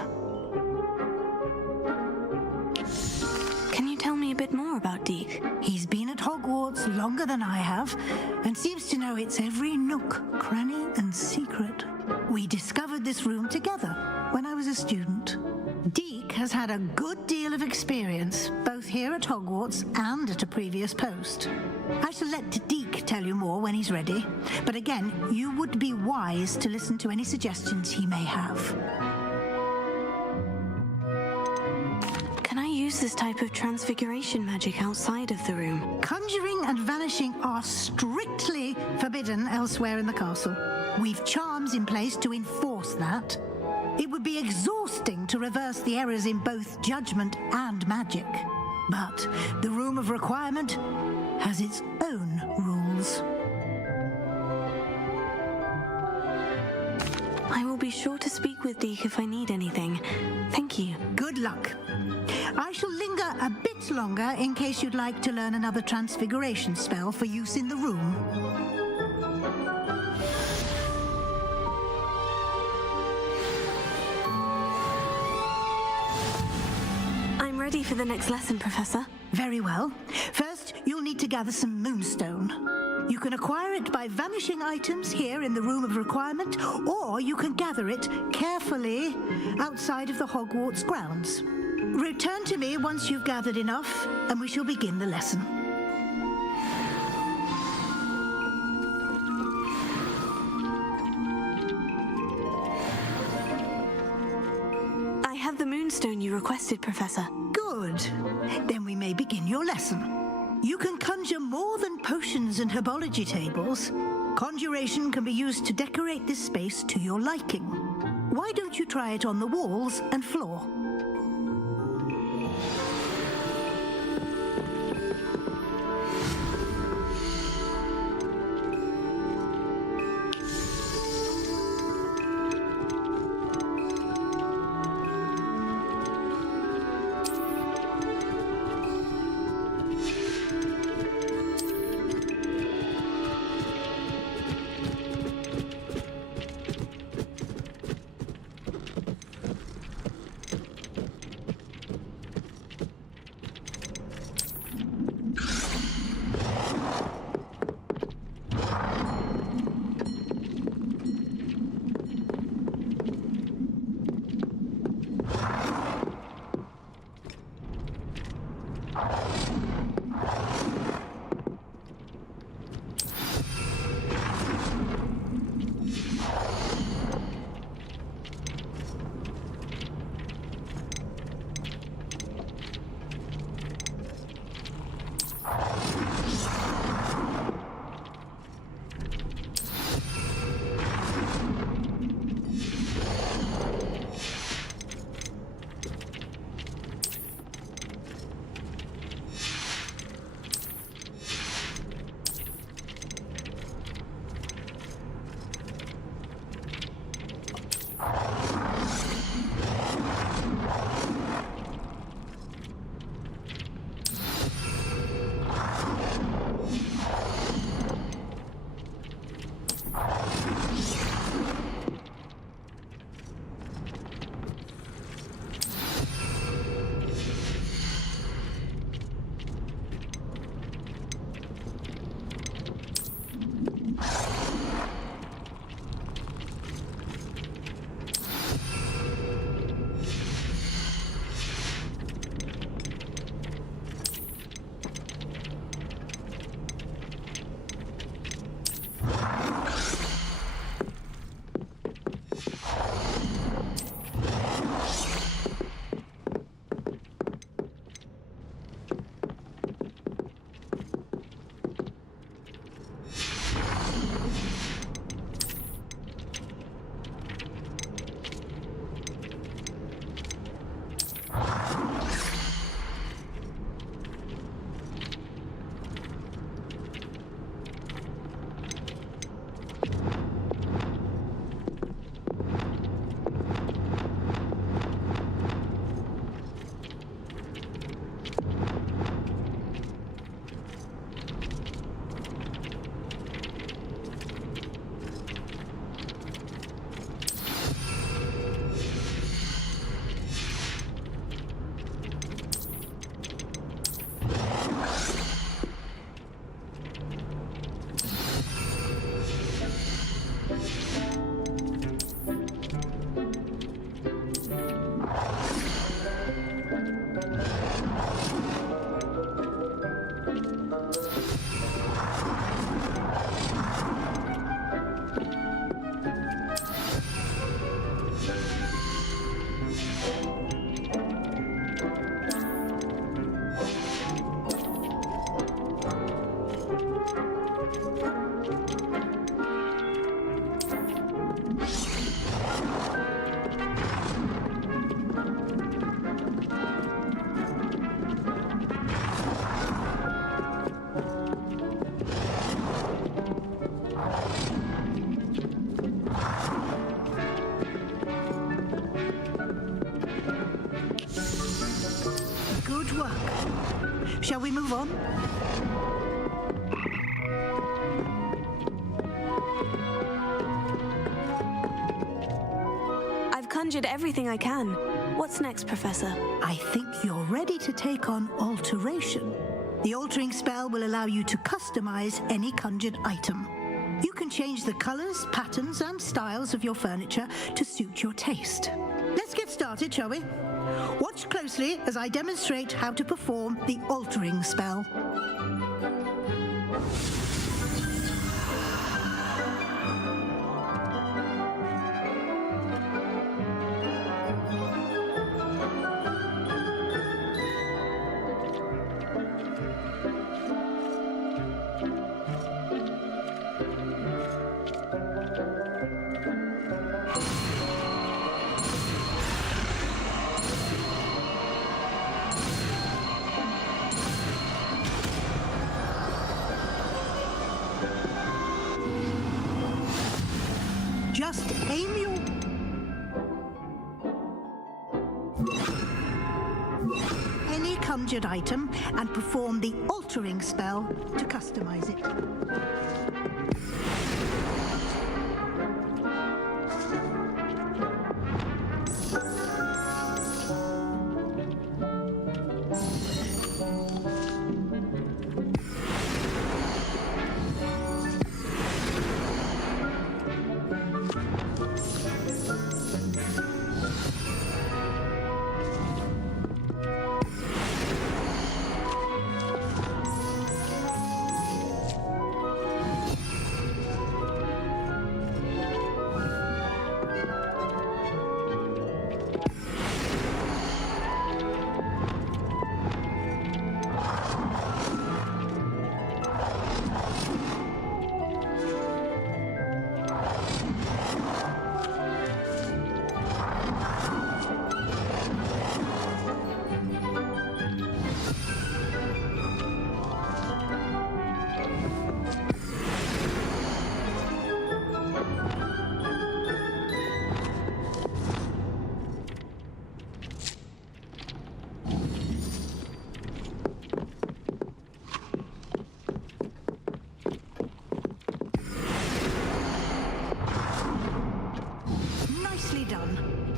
Can you tell me a bit more about Deek? He's been at Hogwarts longer than I have and seems to know its every nook, cranny, and secret. We discovered this room together when I was a student. Deke has had a good deal of experience, both here at Hogwarts and at a previous post. I shall let Deke tell you more when he's ready, but again, you would be wise to listen to any suggestions he may have. Can I use this type of transfiguration magic outside of the room? Conjuring and vanishing are strictly forbidden elsewhere in the castle. We've charms in place to enforce that. It would be exhausting to reverse the errors in both judgment and magic. But the Room of Requirement has its own rules. I will be sure to speak with Deke if I need anything. Thank you. Good luck. I shall linger a bit longer in case you'd like to learn another transfiguration spell for use in the room. I'm ready for the next lesson, Professor. Very well. First, you'll need to gather some moonstone. You can acquire it by vanishing items here in the Room of Requirement, or you can gather it carefully outside of the Hogwarts grounds. Return to me once you've gathered enough, and we shall begin the lesson. I have the moonstone you requested, Professor. Good. Then we may begin your lesson. You can conjure more than potions and herbology tables. Conjuration can be used to decorate this space to your liking. Why don't you try it on the walls and floor? move on. I've conjured everything I can. What's next, Professor? I think you're ready to take on alteration. The altering spell will allow you to customize any conjured item. You can change the colors, patterns, and styles of your furniture to suit your taste. Let's get started, shall we? Watch closely as I demonstrate how to perform the altering spell. Just aim your... any conjured item and perform the altering spell to customize it.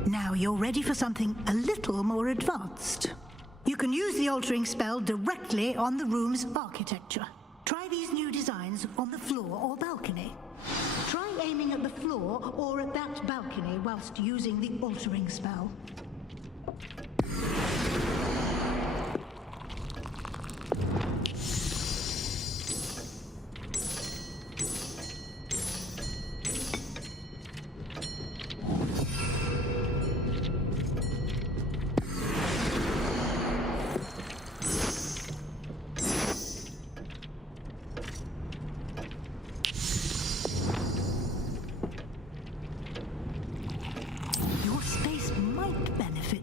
Now you're ready for something a little more advanced. You can use the altering spell directly on the room's architecture. Try these new designs on the floor or balcony. Try aiming at the floor or at that balcony whilst using the altering spell.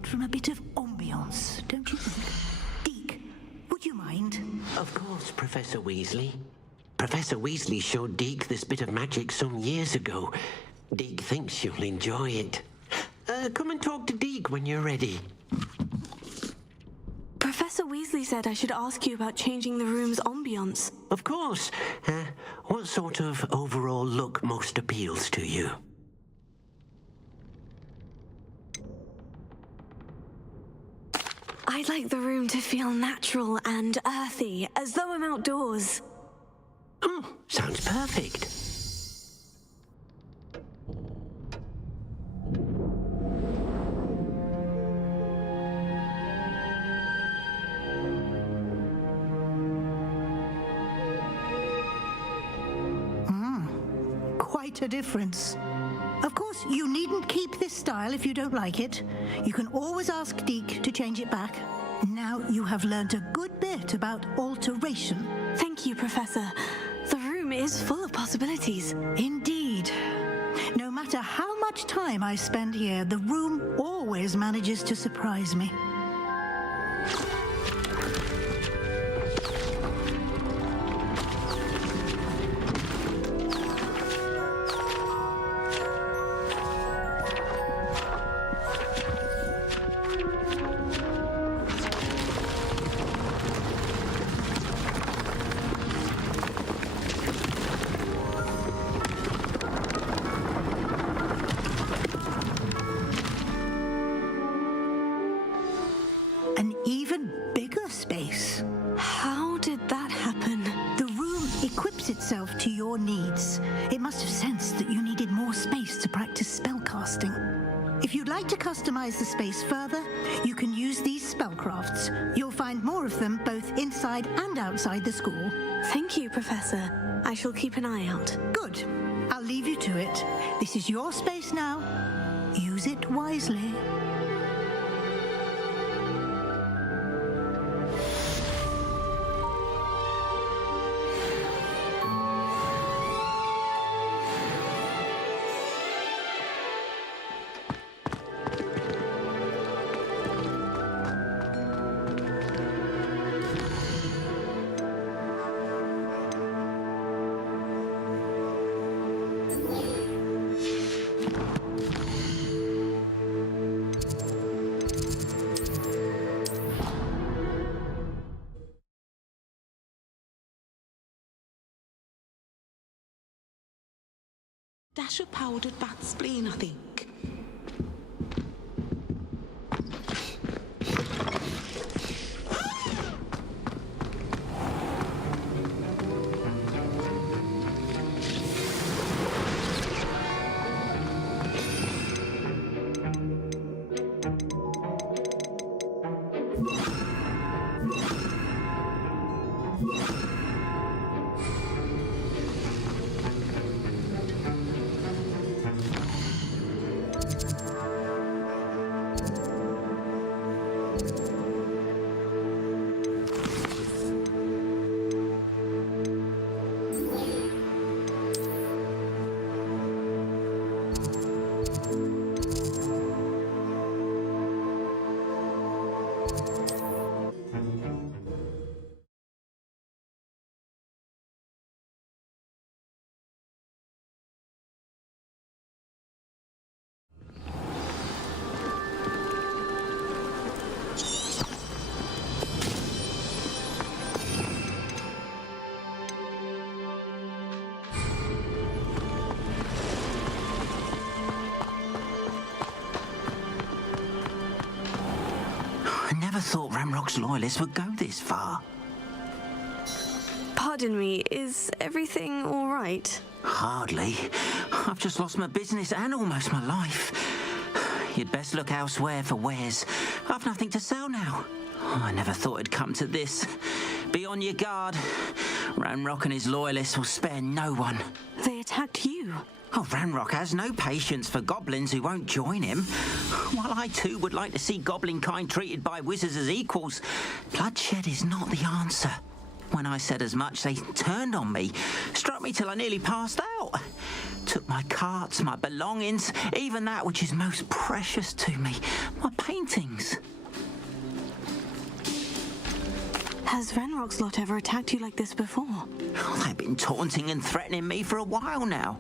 From a bit of ambiance, don't you think? Deke, would you mind? Of course, Professor Weasley. Professor Weasley showed Deke this bit of magic some years ago. Deke thinks you'll enjoy it. Come and talk to Deke when you're ready. Professor Weasley said I should ask you about changing the room's ambiance. Of course. What sort of overall look most appeals to you? I'd like the room to feel natural and earthy, as though I'm outdoors. Oh, sounds perfect. Quite a difference. Of course, you needn't keep this style if you don't like it. You can always ask Deke to change it back. Now you have learned a good bit about alteration. Thank you, Professor. The room is full of possibilities. Indeed. No matter how much time I spend here, the room always manages to surprise me. this. It must have sensed that you needed more space to practice spellcasting. If you'd like to customize the space further, you can use these spellcrafts. You'll find more of them both inside and outside the school. Thank you, Professor. I shall keep an eye out. Good. I'll leave you to it. This is your space now. Use it wisely. Dash of powdered bat spleen, I think. I never thought Ramrock's loyalists would go this far. Pardon me, is everything all right? Hardly. I've just lost my business and almost my life. You'd best look elsewhere for wares. I've nothing to sell now. I never thought it'd come to this. Be on your guard. Ranrock and his loyalists will spare no one. They attacked you. Oh, Ranrock has no patience for goblins who won't join him. While I too would like to see goblin kind treated by wizards as equals, bloodshed is not the answer. When I said as much, they turned on me, struck me till I nearly passed out. Took my carts, my belongings, even that which is most precious to me, my paintings. Has Ranrock's lot ever attacked you like this before? Oh, they've been taunting and threatening me for a while now,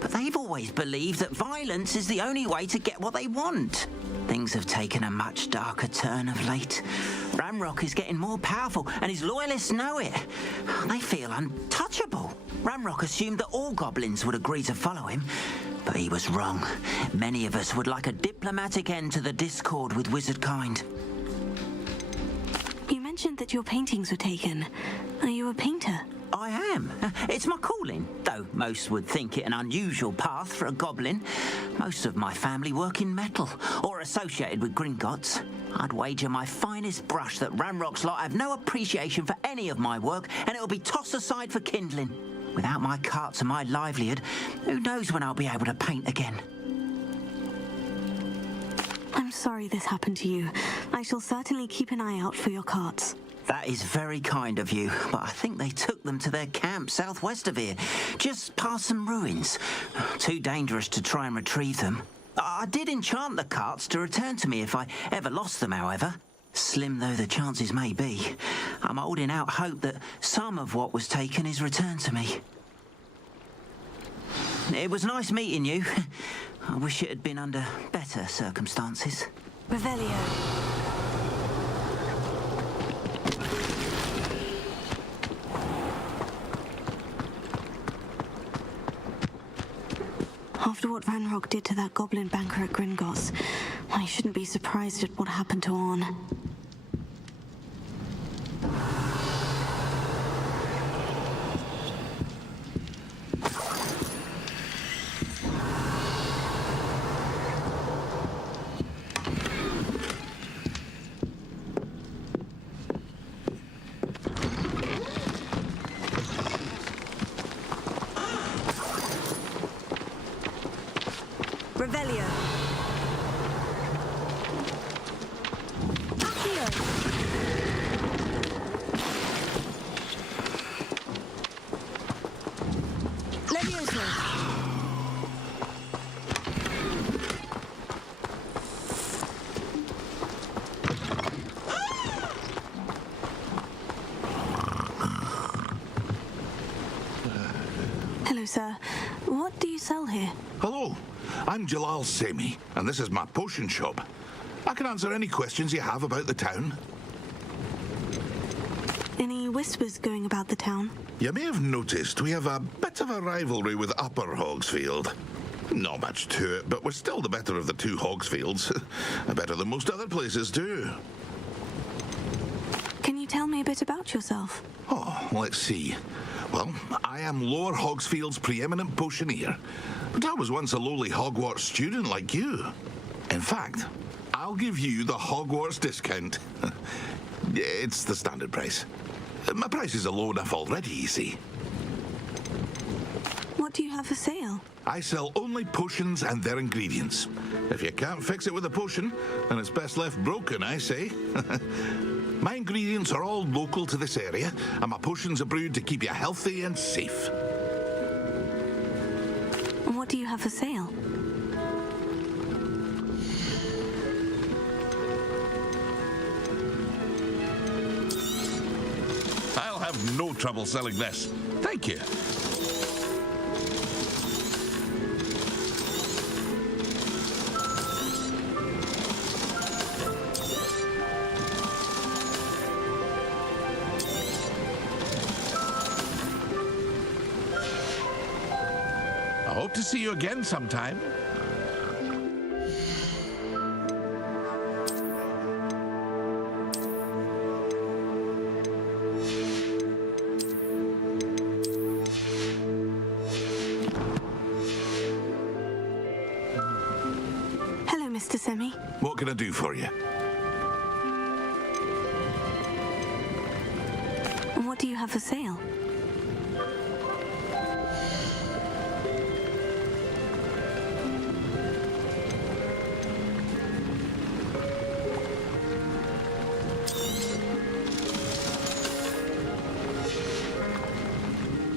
but they've always believed that violence is the only way to get what they want. Things have taken a much darker turn of late. Ranrock is getting more powerful, and his loyalists know it. They feel untouchable. Ranrock assumed that all goblins would agree to follow him, but he was wrong. Many of us would like a diplomatic end to the discord with wizard kind. You mentioned that your paintings were taken. Are you a painter? I am. It's my calling, though most would think it an unusual path for a goblin. Most of my family work in metal, or associated with Gringotts. I'd wager my finest brush that Ranrock's lot have no appreciation for any of my work, and it'll be tossed aside for kindling. Without my carts and my livelihood, who knows when I'll be able to paint again. I'm sorry this happened to you. I shall certainly keep an eye out for your carts. That is very kind of you, but I think they took them to their camp southwest of here, just past some ruins. Too dangerous to try and retrieve them. I did enchant the carts to return to me if I ever lost them, however. Slim though the chances may be, I'm holding out hope that some of what was taken is returned to me. It was nice meeting you. I wish it had been under better circumstances. Revelio. After what Ranrock did to that goblin banker at Gringotts, I shouldn't be surprised at what happened to Orn. Revelio. Accio. Levioso. Hello, sir. What do you sell here? Hello, I'm Jalal Semi, and this is my potion shop. I can answer any questions you have about the town. Any whispers going about the town? You may have noticed we have a bit of a rivalry with Upper Hogsfield. Not much to it, but we're still the better of the two Hogsfields. Better than most other places, too. Can you tell me a bit about yourself? Oh, let's see. Well, I am Lower Hogsfield's preeminent potioneer, but I was once a lowly Hogwarts student like you. In fact, I'll give you the Hogwarts discount. It's the standard price. My prices are low enough already, you see. What do you have for sale? I sell only potions and their ingredients. If you can't fix it with a potion, then it's best left broken, I say. My ingredients are all local to this area, and my potions are brewed to keep you healthy and safe. What do you have for sale? I'll have no trouble selling this. Thank you. I hope to see you again sometime. Hello, Mr. Semi. What can I do for you? What do you have for sale?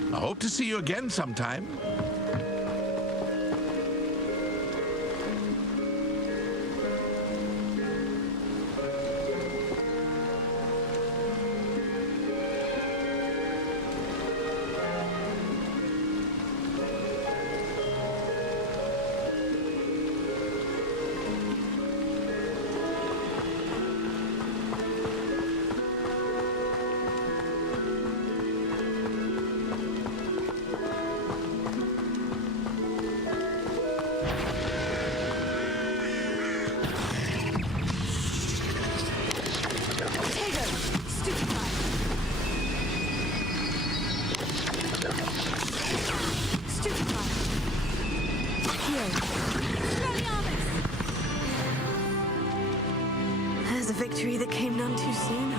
I hope to see you again sometime. There's a victory that came none too soon.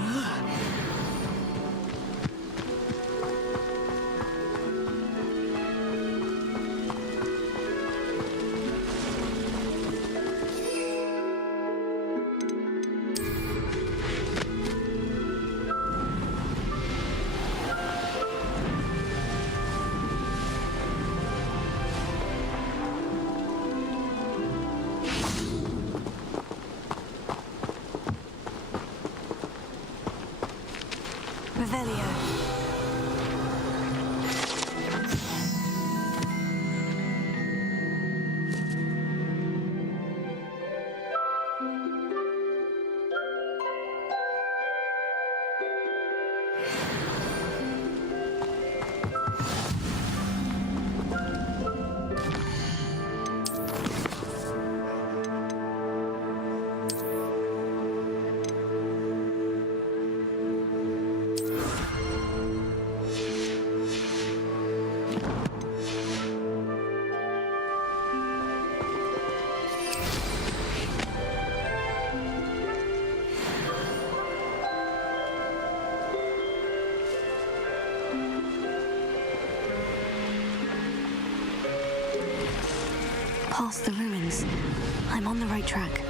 Revelio. past the ruins. I'm on the right track.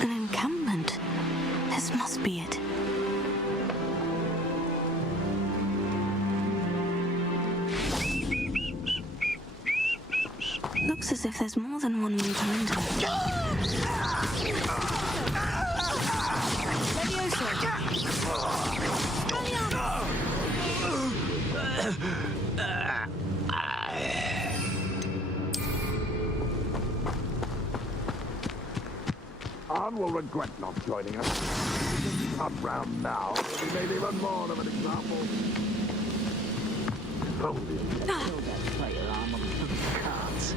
An encampment. This must be it. Looks as if there's more than one way to enter. Anne will regret not joining us. If he's not round now, he made even more of an example. Only throw that firearm on the cards.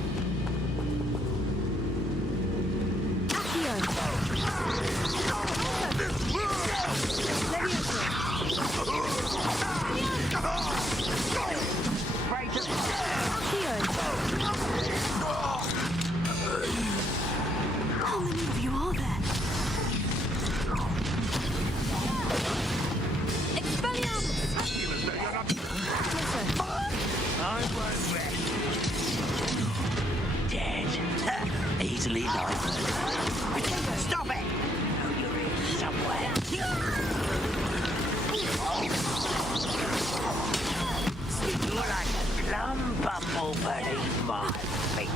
How many of you are there? Dead. Easily diverted. Stop it! Oh, you're in somewhere. You're like a plum bumblebee in my feet.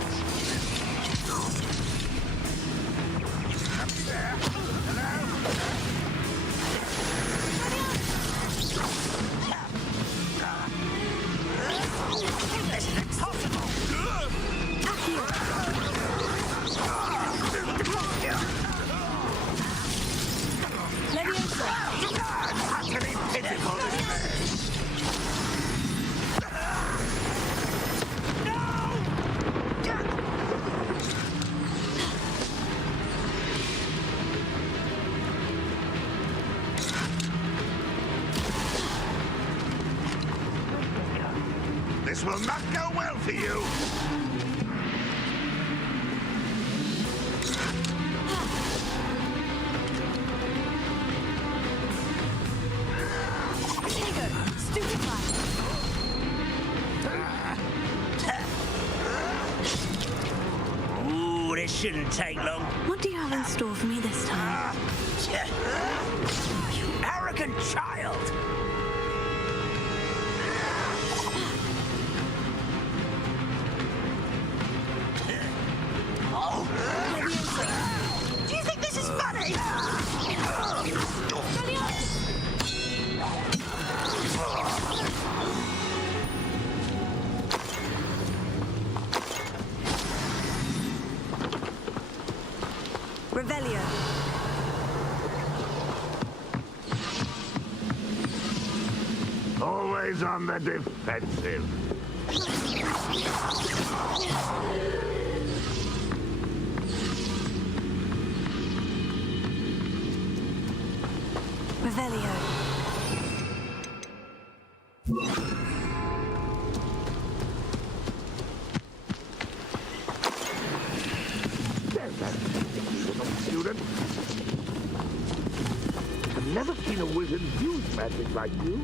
Up there. Hello? This is impossible! Utterly pitiful, isn't it? This will not go well for you. Ooh, this shouldn't take long. What do you have in store for me this time? You arrogant child! Do you think this is funny? Revelio. Always on the defensive. Revelio. There's that little student. I've never seen a wizard use magic like you.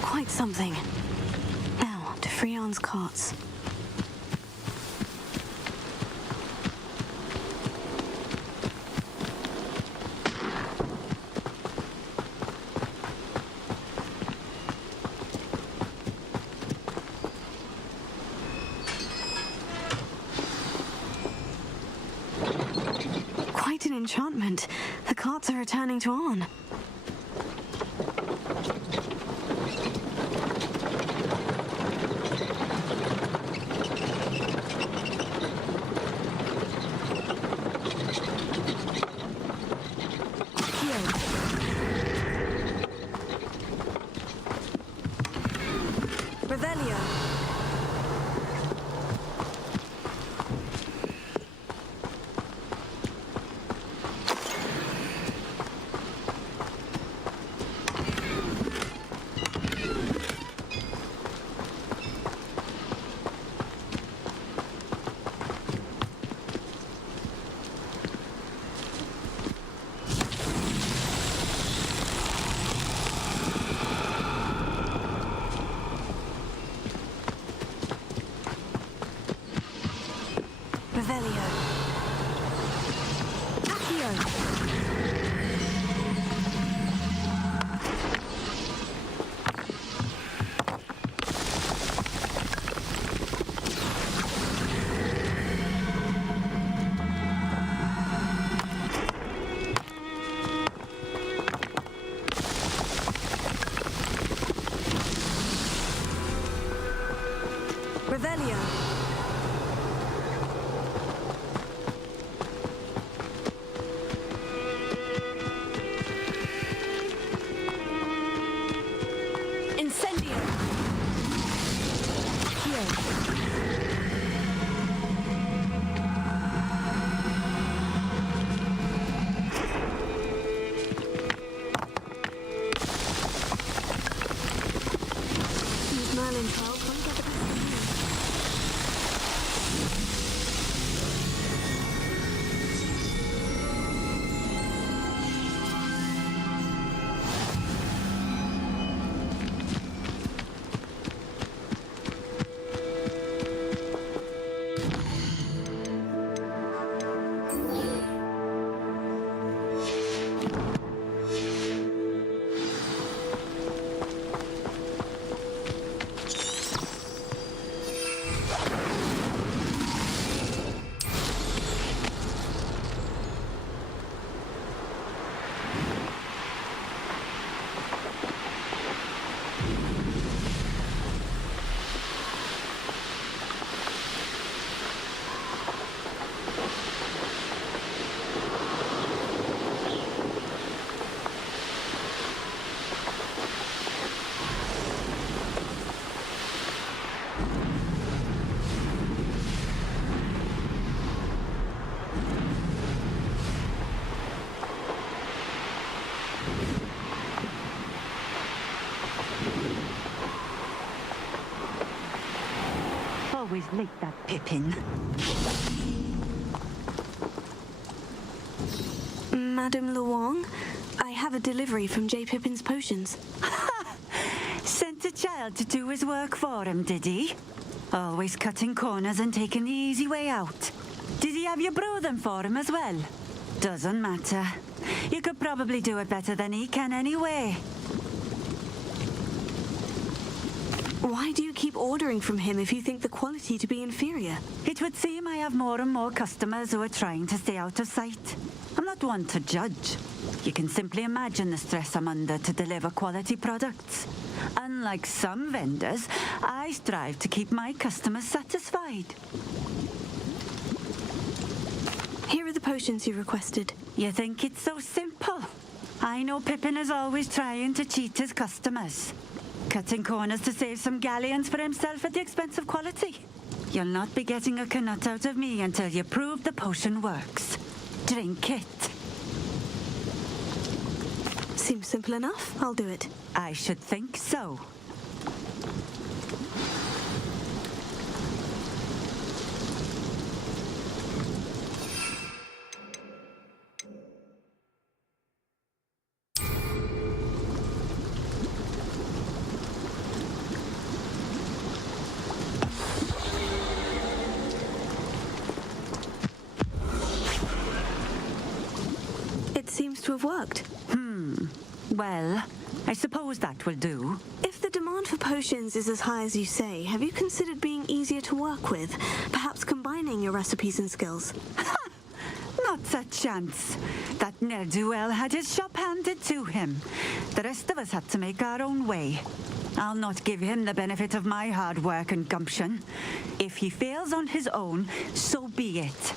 Quite something. Now, to Freon's carts. enchantment. The carts are returning to on. Revelio. Revelio. Accio. Revelio. Incendio. These Merlin trials won't get the best of me. Always late, that Pippin. Madame Luong, I have a delivery from J. Pippin's potions. Sent a child to do his work for him, did he? Always cutting corners and taking the easy way out. Did he have you brew them for him as well? Doesn't matter. You could probably do it better than he can anyway. Why do you keep ordering from him if you think the quality to be inferior? It would seem I have more and more customers who are trying to stay out of sight. I'm not one to judge. You can simply imagine the stress I'm under to deliver quality products. Unlike some vendors, I strive to keep my customers satisfied. Here are the potions you requested. You think it's so simple? I know Pippin is always trying to cheat his customers. Cutting corners to save some galleons for himself at the expense of quality. You'll not be getting a canut out of me until you prove the potion works. Drink it. Seems simple enough. I'll do it. I should think so. Seems to have worked. Well, I suppose that will do. If the demand for potions is as high as you say, have you considered being easier to work with? Perhaps combining your recipes and skills? Not a chance. That ne'er-do-well had his shop handed to him. The rest of us had to make our own way. I'll not give him the benefit of my hard work and gumption. If he fails on his own, so be it.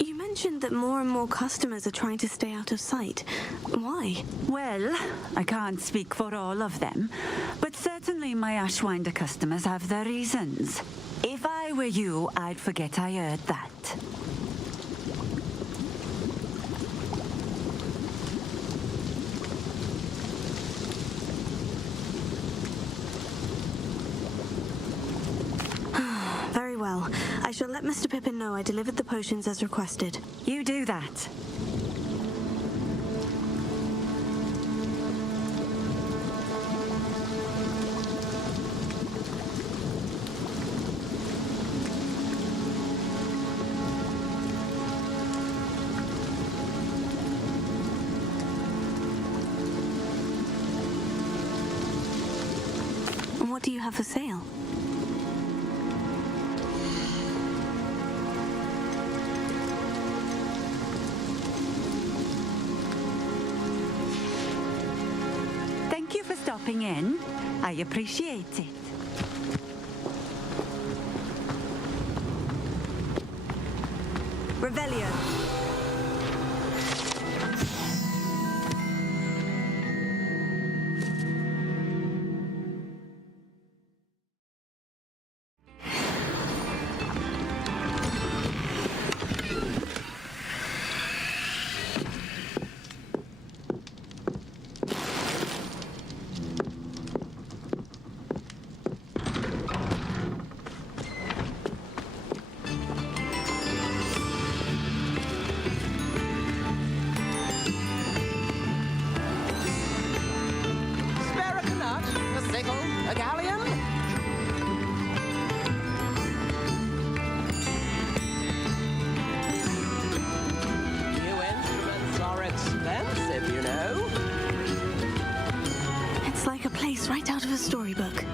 You mentioned that more and more customers are trying to stay out of sight. Why? Well, I can't speak for all of them, but certainly my Ashwinder customers have their reasons. If I were you, I'd forget I heard that. Very well. I shall let Mr. Pippin know I delivered the potions as requested. You do that. And what do you have for sale? Thank you for stopping in. I appreciate it. Revelio. Spare a knot, a sickle, a galleon? New instruments are expensive, you know. It's like a place right out of a storybook.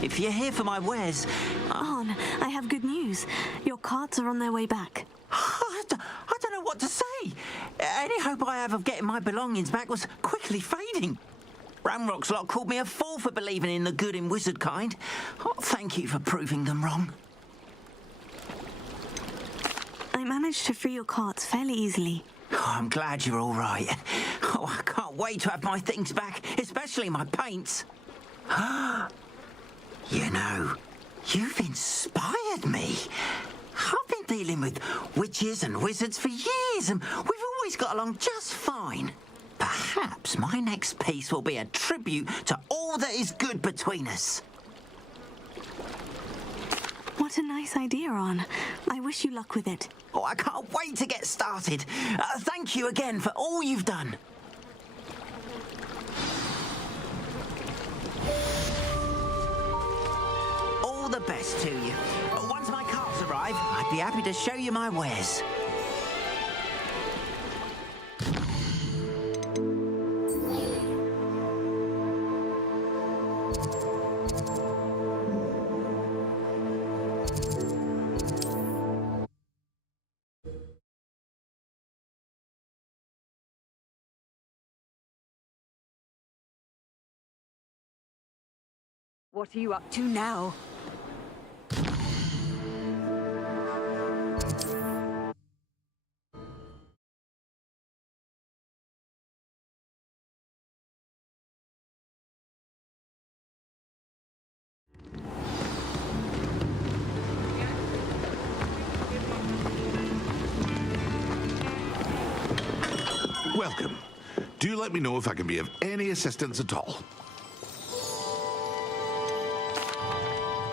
If you're here for my wares... Arn, I have good news. Your carts are on their way back. I don't know what to say. Any hope I have of getting my belongings back was quickly fading. Ramrock's lot called me a fool for believing in the good in wizard kind. Oh, thank you for proving them wrong. I managed to free your carts fairly easily. Oh, I'm glad you're all right. Oh, I can't wait to have my things back, especially my paints. You know, you've inspired me. I've been dealing with witches and wizards for years, and we've always got along just fine. Perhaps my next piece will be a tribute to all that is good between us. What a nice idea, Ron. I wish you luck with it. Oh, I can't wait to get started. Thank you again for all you've done. All the best to you. Once my carts arrive, I'd be happy to show you my wares. What are you up to now? Welcome. Do let me know if I can be of any assistance at all.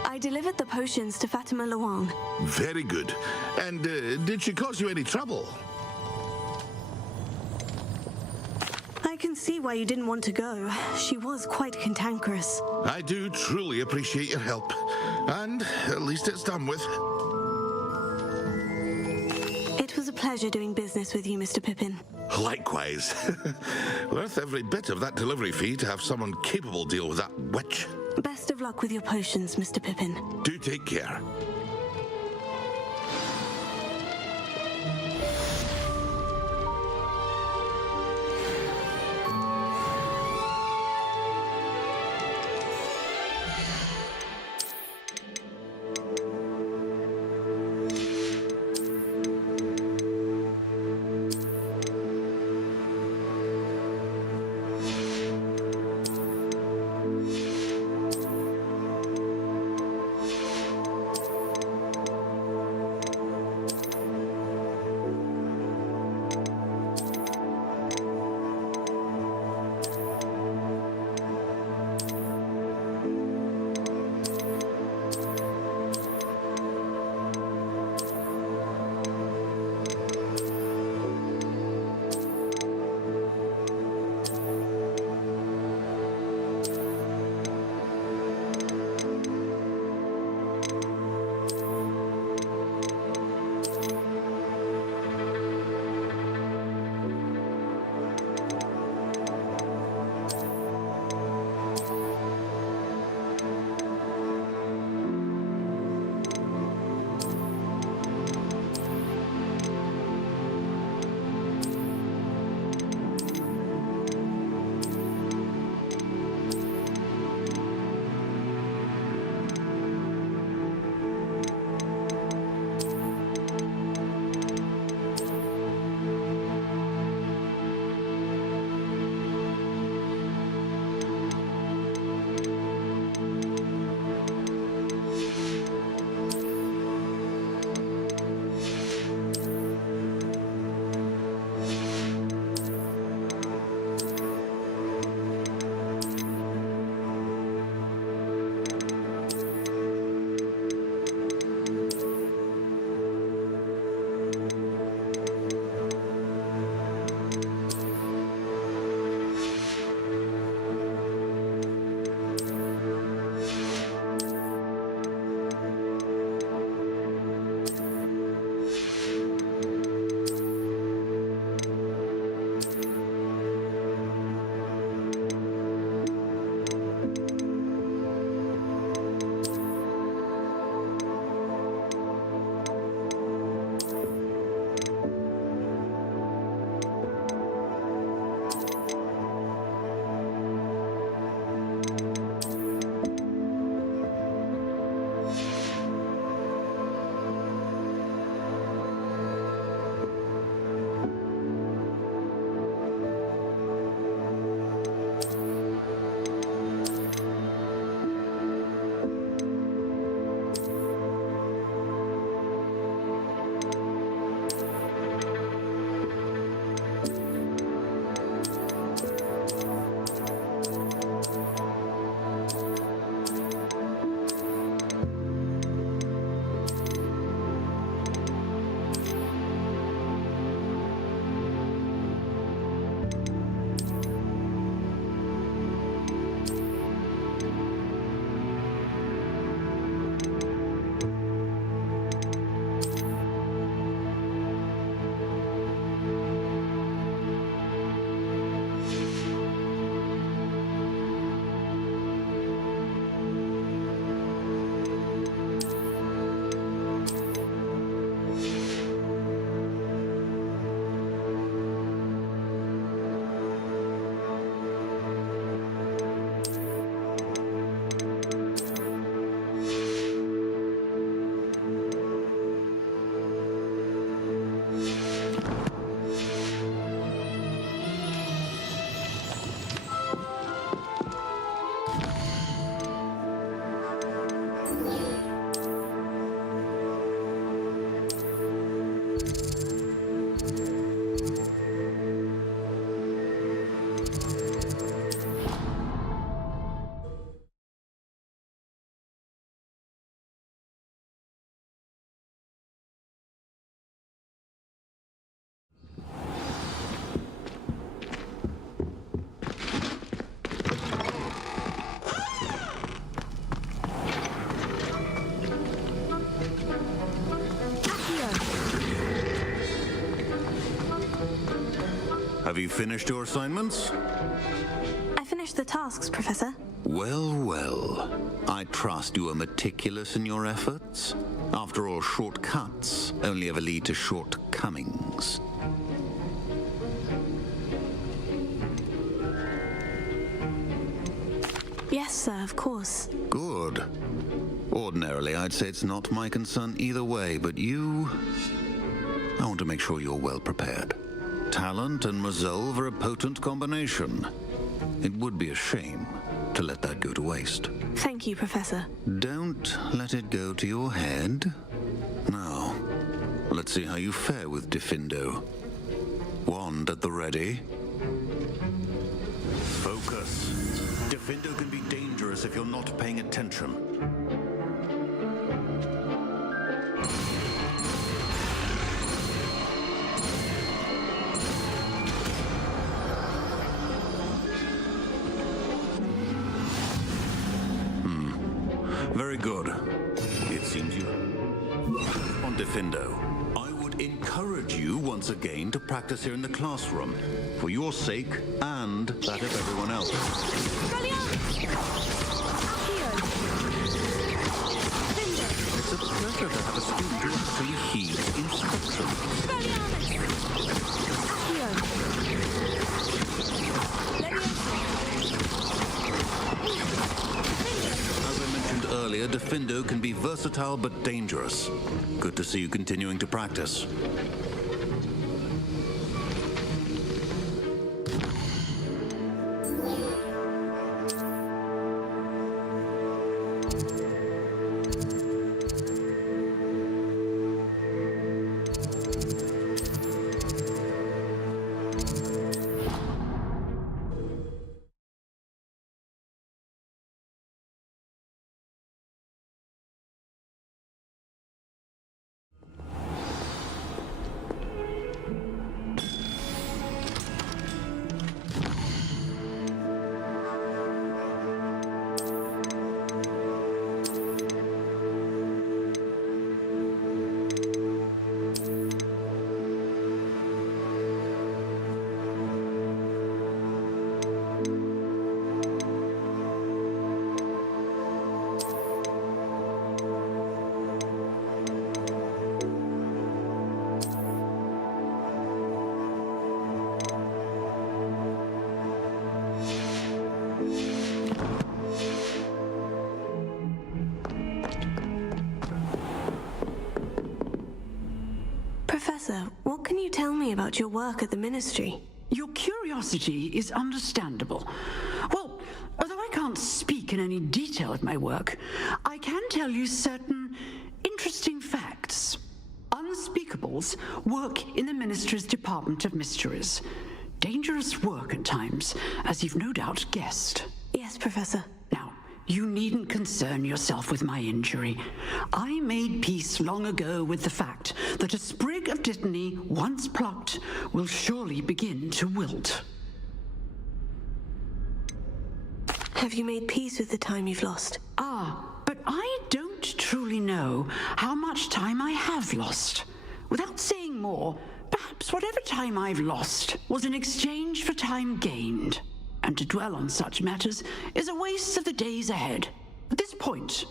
I delivered the potions to Fatima Luang. Very good. And did she cause you any trouble? I can see why you didn't want to go. She was quite cantankerous. I do truly appreciate your help. And at least it's done with. It was a pleasure doing business with you, Mr. Pippin. Likewise. Worth every bit of that delivery fee to have someone capable deal with that witch. Best of luck with your potions, Mr. Pippin. Do take care. Have you finished your assignments? I finished the tasks, Professor. Well, well. I trust you are meticulous in your efforts. After all, shortcuts only ever lead to shortcomings. Yes, sir, of course. Good. Ordinarily, I'd say it's not my concern either way, but you... I want to make sure you're well prepared. Talent and resolve are a potent combination. It would be a shame to let that go to waste. Thank you, Professor. Don't let it go to your head. Now, let's see how you fare with Diffindo. Wand at the ready. Focus. Diffindo can be dangerous if you're not paying attention. Very good. It seems you... On Diffindo, I would encourage you once again to practice here in the classroom, for your sake and that of everyone else. It's a pleasure to have a student who actually heeds instruction. Earlier, Diffindo can be versatile but dangerous. Good to see you continuing to practice. Professor, what can you tell me about your work at the Ministry? Your curiosity is understandable. Well, although I can't speak in any detail of my work, I can tell you certain interesting facts. Unspeakables work in the Ministry's Department of Mysteries. Dangerous work at times, as you've no doubt guessed. Yes, Professor. Now, you needn't concern yourself with my injury. I made peace long ago with the fact that a sprig of dittany, once plucked, will surely begin to wilt. Have you made peace with the time you've lost? But I don't truly know how much time I have lost. Without saying more, perhaps whatever time I've lost was in exchange for time gained. And to dwell on such matters is a waste of the days ahead. At this point,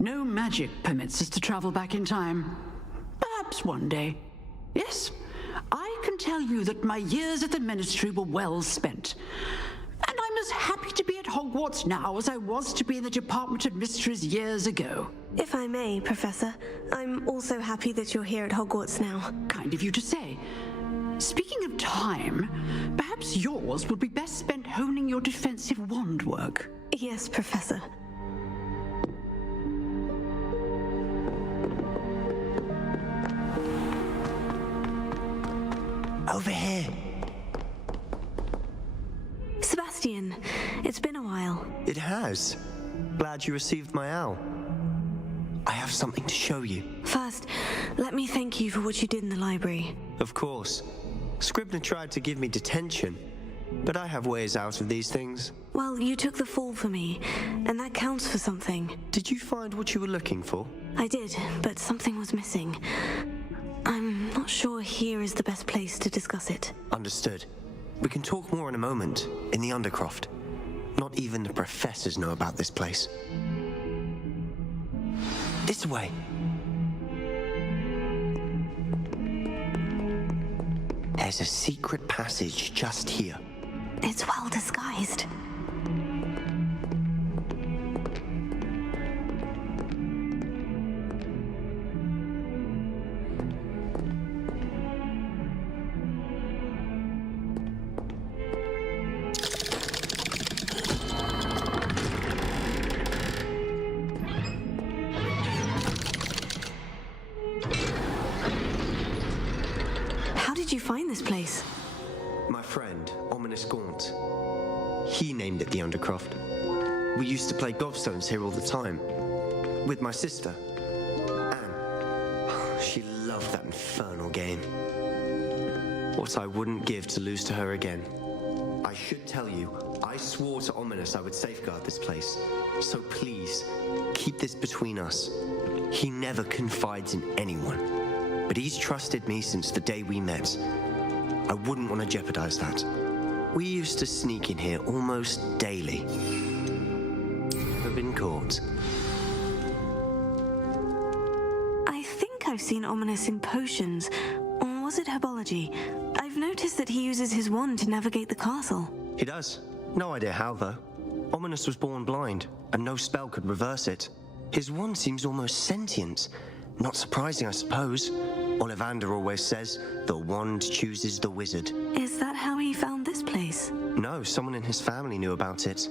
no magic permits us to travel back in time. Perhaps one day. Yes, I can tell you that my years at the Ministry were well spent. And I'm as happy to be at Hogwarts now as I was to be in the Department of Mysteries years ago. If I may, Professor, I'm also happy that you're here at Hogwarts now. Kind of you to say. Speaking of time, perhaps yours would be best spent honing your defensive wand work. Yes, Professor. Over here. Sebastian, it's been a while. It has. Glad you received my owl. I have something to show you. First, let me thank you for what you did in the library. Of course. Scribner tried to give me detention, but I have ways out of these things. Well, you took the fall for me, and that counts for something. Did you find what you were looking for? I did, but something was missing. I'm not sure here is the best place to discuss it. Understood. We can talk more in a moment, in the Undercroft. Not even the professors know about this place. This way. There's a secret passage just here. It's well disguised. How did you find this place? My friend, Ominous Gaunt. He named it the Undercroft. We used to play gobstones here all the time. With my sister, Anne. She loved that infernal game. What I wouldn't give to lose to her again. I should tell you, I swore to Ominous I would safeguard this place. So please, keep this between us. He never confides in anyone. But he's trusted me since the day we met. I wouldn't want to jeopardize that. We used to sneak in here almost daily. Never been caught. I think I've seen Ominous in potions. Or was it herbology? I've noticed that he uses his wand to navigate the castle. He does. No idea how, though. Ominous was born blind, and no spell could reverse it. His wand seems almost sentient. Not surprising, I suppose. Ollivander always says, the wand chooses the wizard. Is that how he found this place? No, someone in his family knew about it.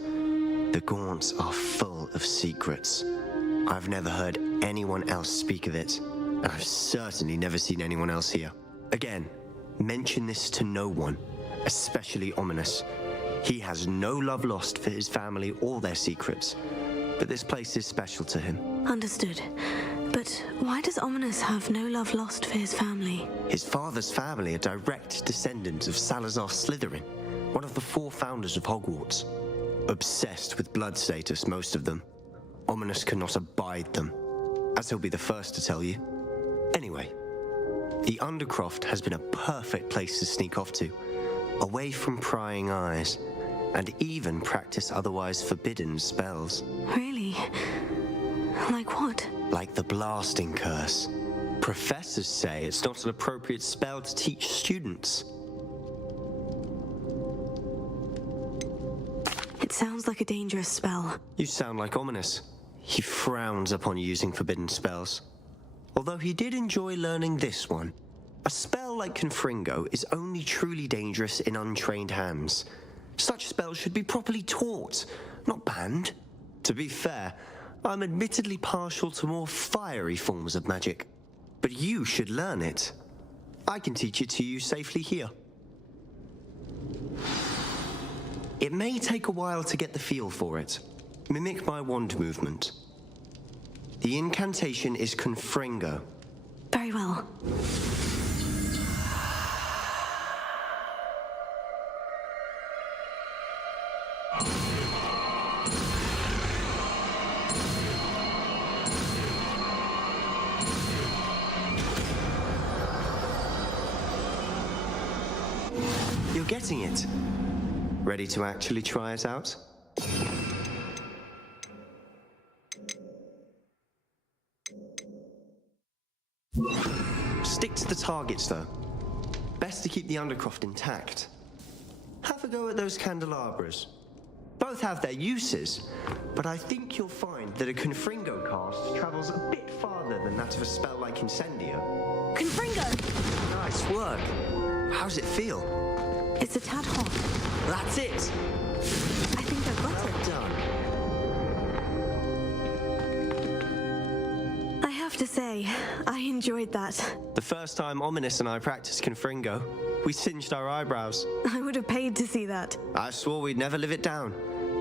The Gaunts are full of secrets. I've never heard anyone else speak of it, and I've certainly never seen anyone else here. Again, mention this to no one, especially Ominous. He has no love lost for his family or their secrets, but this place is special to him. Understood. But why does Ominous have no love lost for his family? His father's family are direct descendants of Salazar Slytherin, one of the 4 founders of Hogwarts. Obsessed with blood status, most of them. Ominous cannot abide them, as he'll be the first to tell you. Anyway, the Undercroft has been a perfect place to sneak off to, away from prying eyes, and even practice otherwise forbidden spells. Really? Like what? Like the blasting curse. Professors say it's not an appropriate spell to teach students. It sounds like a dangerous spell. You sound like Ominous. He frowns upon using forbidden spells. Although he did enjoy learning this one. A spell like Confringo is only truly dangerous in untrained hands. Such spells should be properly taught, not banned. To be fair, I'm admittedly partial to more fiery forms of magic. But you should learn it. I can teach it to you safely here. It may take a while to get the feel for it. Mimic my wand movement. The incantation is Confringo. Very well. You're getting it. Ready to actually try it out? Stick to the targets, though. Best to keep the Undercroft intact. Have a go at those candelabras. Both have their uses, but I think you'll find that a Confringo cast travels a bit farther than that of a spell like Incendio. Confringo! Nice work. How's it feel? It's a tad hot. That's it! I think I've got it. Done. I have to say, I enjoyed that. The first time Ominous and I practiced Confringo, we singed our eyebrows. I would have paid to see that. I swore we'd never live it down.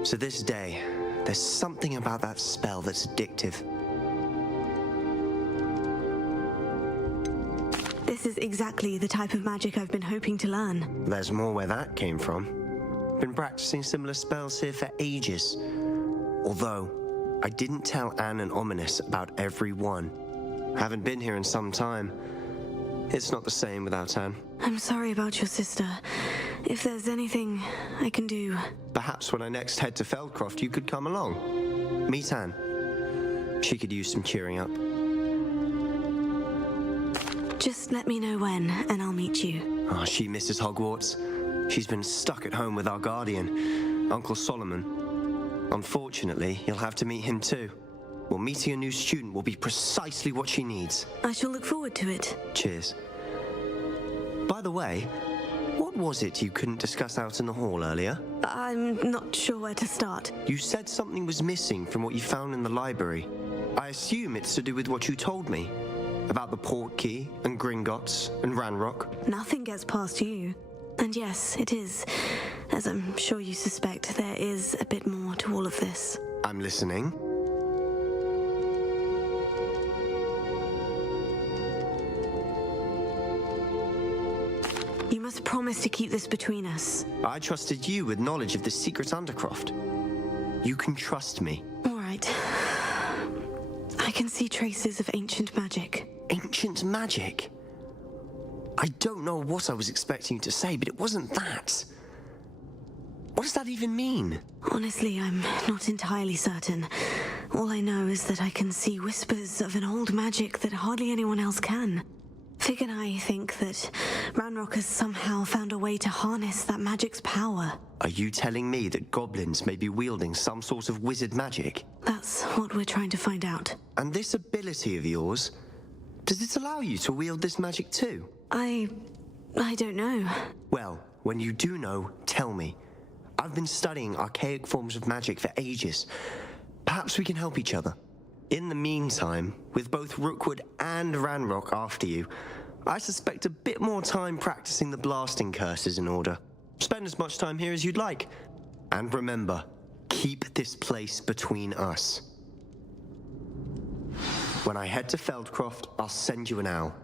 To this day, there's something about that spell that's addictive. This is exactly the type of magic I've been hoping to learn. There's more where that came from. Been practicing similar spells here for ages. Although, I didn't tell Anne and Ominous about every one. Haven't been here in some time. It's not the same without Anne. I'm sorry about your sister. if there's anything I can do... Perhaps when I next head to Feldcroft, you could come along. Meet Anne. She could use some cheering up. Just let me know when, and I'll meet you. Oh, she misses Hogwarts. She's been stuck at home with our guardian, Uncle Solomon. Unfortunately, you'll have to meet him too. Well, meeting a new student will be precisely what she needs. I shall look forward to it. Cheers. By the way, what was it you couldn't discuss out in the hall earlier? I'm not sure where to start. You said something was missing from what you found in the library. I assume it's to do with what you told me. About the Portkey, and Gringotts, and Ranrock. Nothing gets past you. And yes, it is. As I'm sure you suspect, there is a bit more to all of this. I'm listening. You must promise to keep this between us. I trusted you with knowledge of the secret Undercroft. You can trust me. All right. I can see traces of ancient magic. Ancient magic? I don't know what I was expecting you to say, but it wasn't that. What does that even mean? Honestly, I'm not entirely certain. All I know is that I can see whispers of an old magic that hardly anyone else can. Fig and I think that Ranrock has somehow found a way to harness that magic's power. Are you telling me that goblins may be wielding some sort of wizard magic? That's what we're trying to find out. And this ability of yours, does it allow you to wield this magic too? I don't know. Well, when you do know, tell me. I've been studying archaic forms of magic for ages. Perhaps we can help each other. In the meantime, with both Rookwood and Ranrock after you, I suspect a bit more time practicing the blasting curse is in order. Spend as much time here as you'd like. And remember, keep this place between us. When I head to Feldcroft, I'll send you an owl.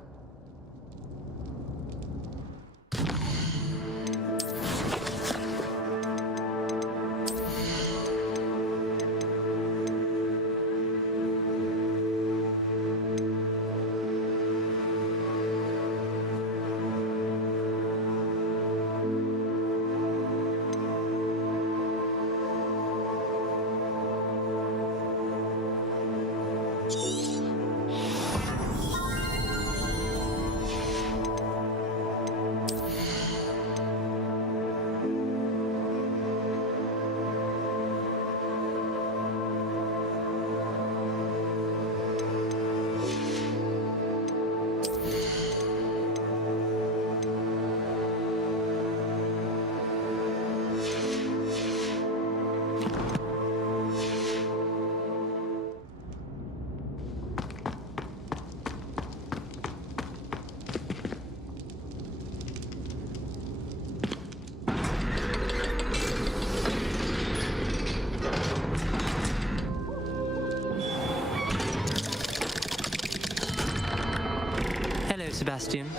Sebastian.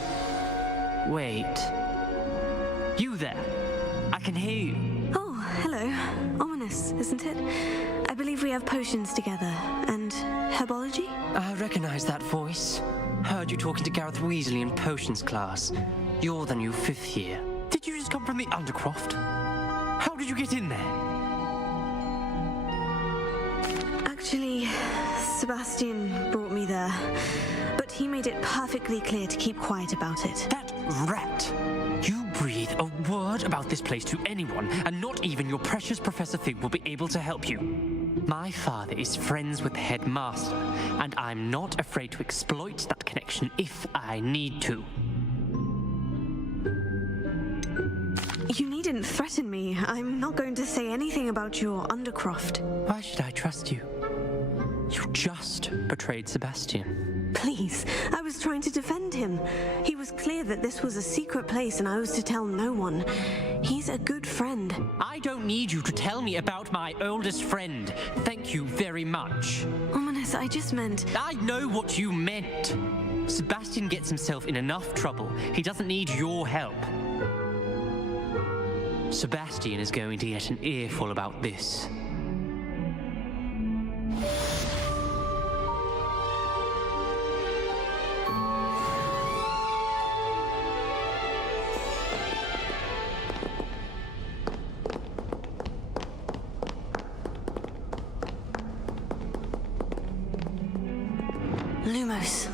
Wait. You there. I can hear you. Oh, hello. Ominous, isn't it? I believe we have potions together. And herbology? I recognize that voice. Heard you talking to Gareth Weasley in potions class. You're the new 5th year. Did you just come from the Undercroft? How did you get in there? Actually, Sebastian brought me there. But he made it perfectly clear to keep quiet about it. That rat! You breathe a word about this place to anyone, and not even your precious Professor Fig will be able to help you. My father is friends with the headmaster, and I'm not afraid to exploit that connection if I need to. You needn't threaten me. I'm not going to say anything about your Undercroft. Why should I trust you? You just betrayed Sebastian. Please, I was trying to defend him. He was clear that this was a secret place and I was to tell no one. He's a good friend. I don't need you to tell me about my oldest friend. Thank you very much. Ominous, I just meant... I know what you meant. Sebastian gets himself in enough trouble. He doesn't need your help. Sebastian is going to get an earful about this. Lumos.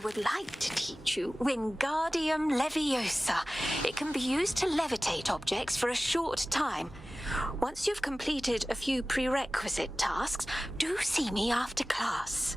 I would like to teach you Wingardium Leviosa. It can be used to levitate objects for a short time. Once you've completed a few prerequisite tasks, do see me after class.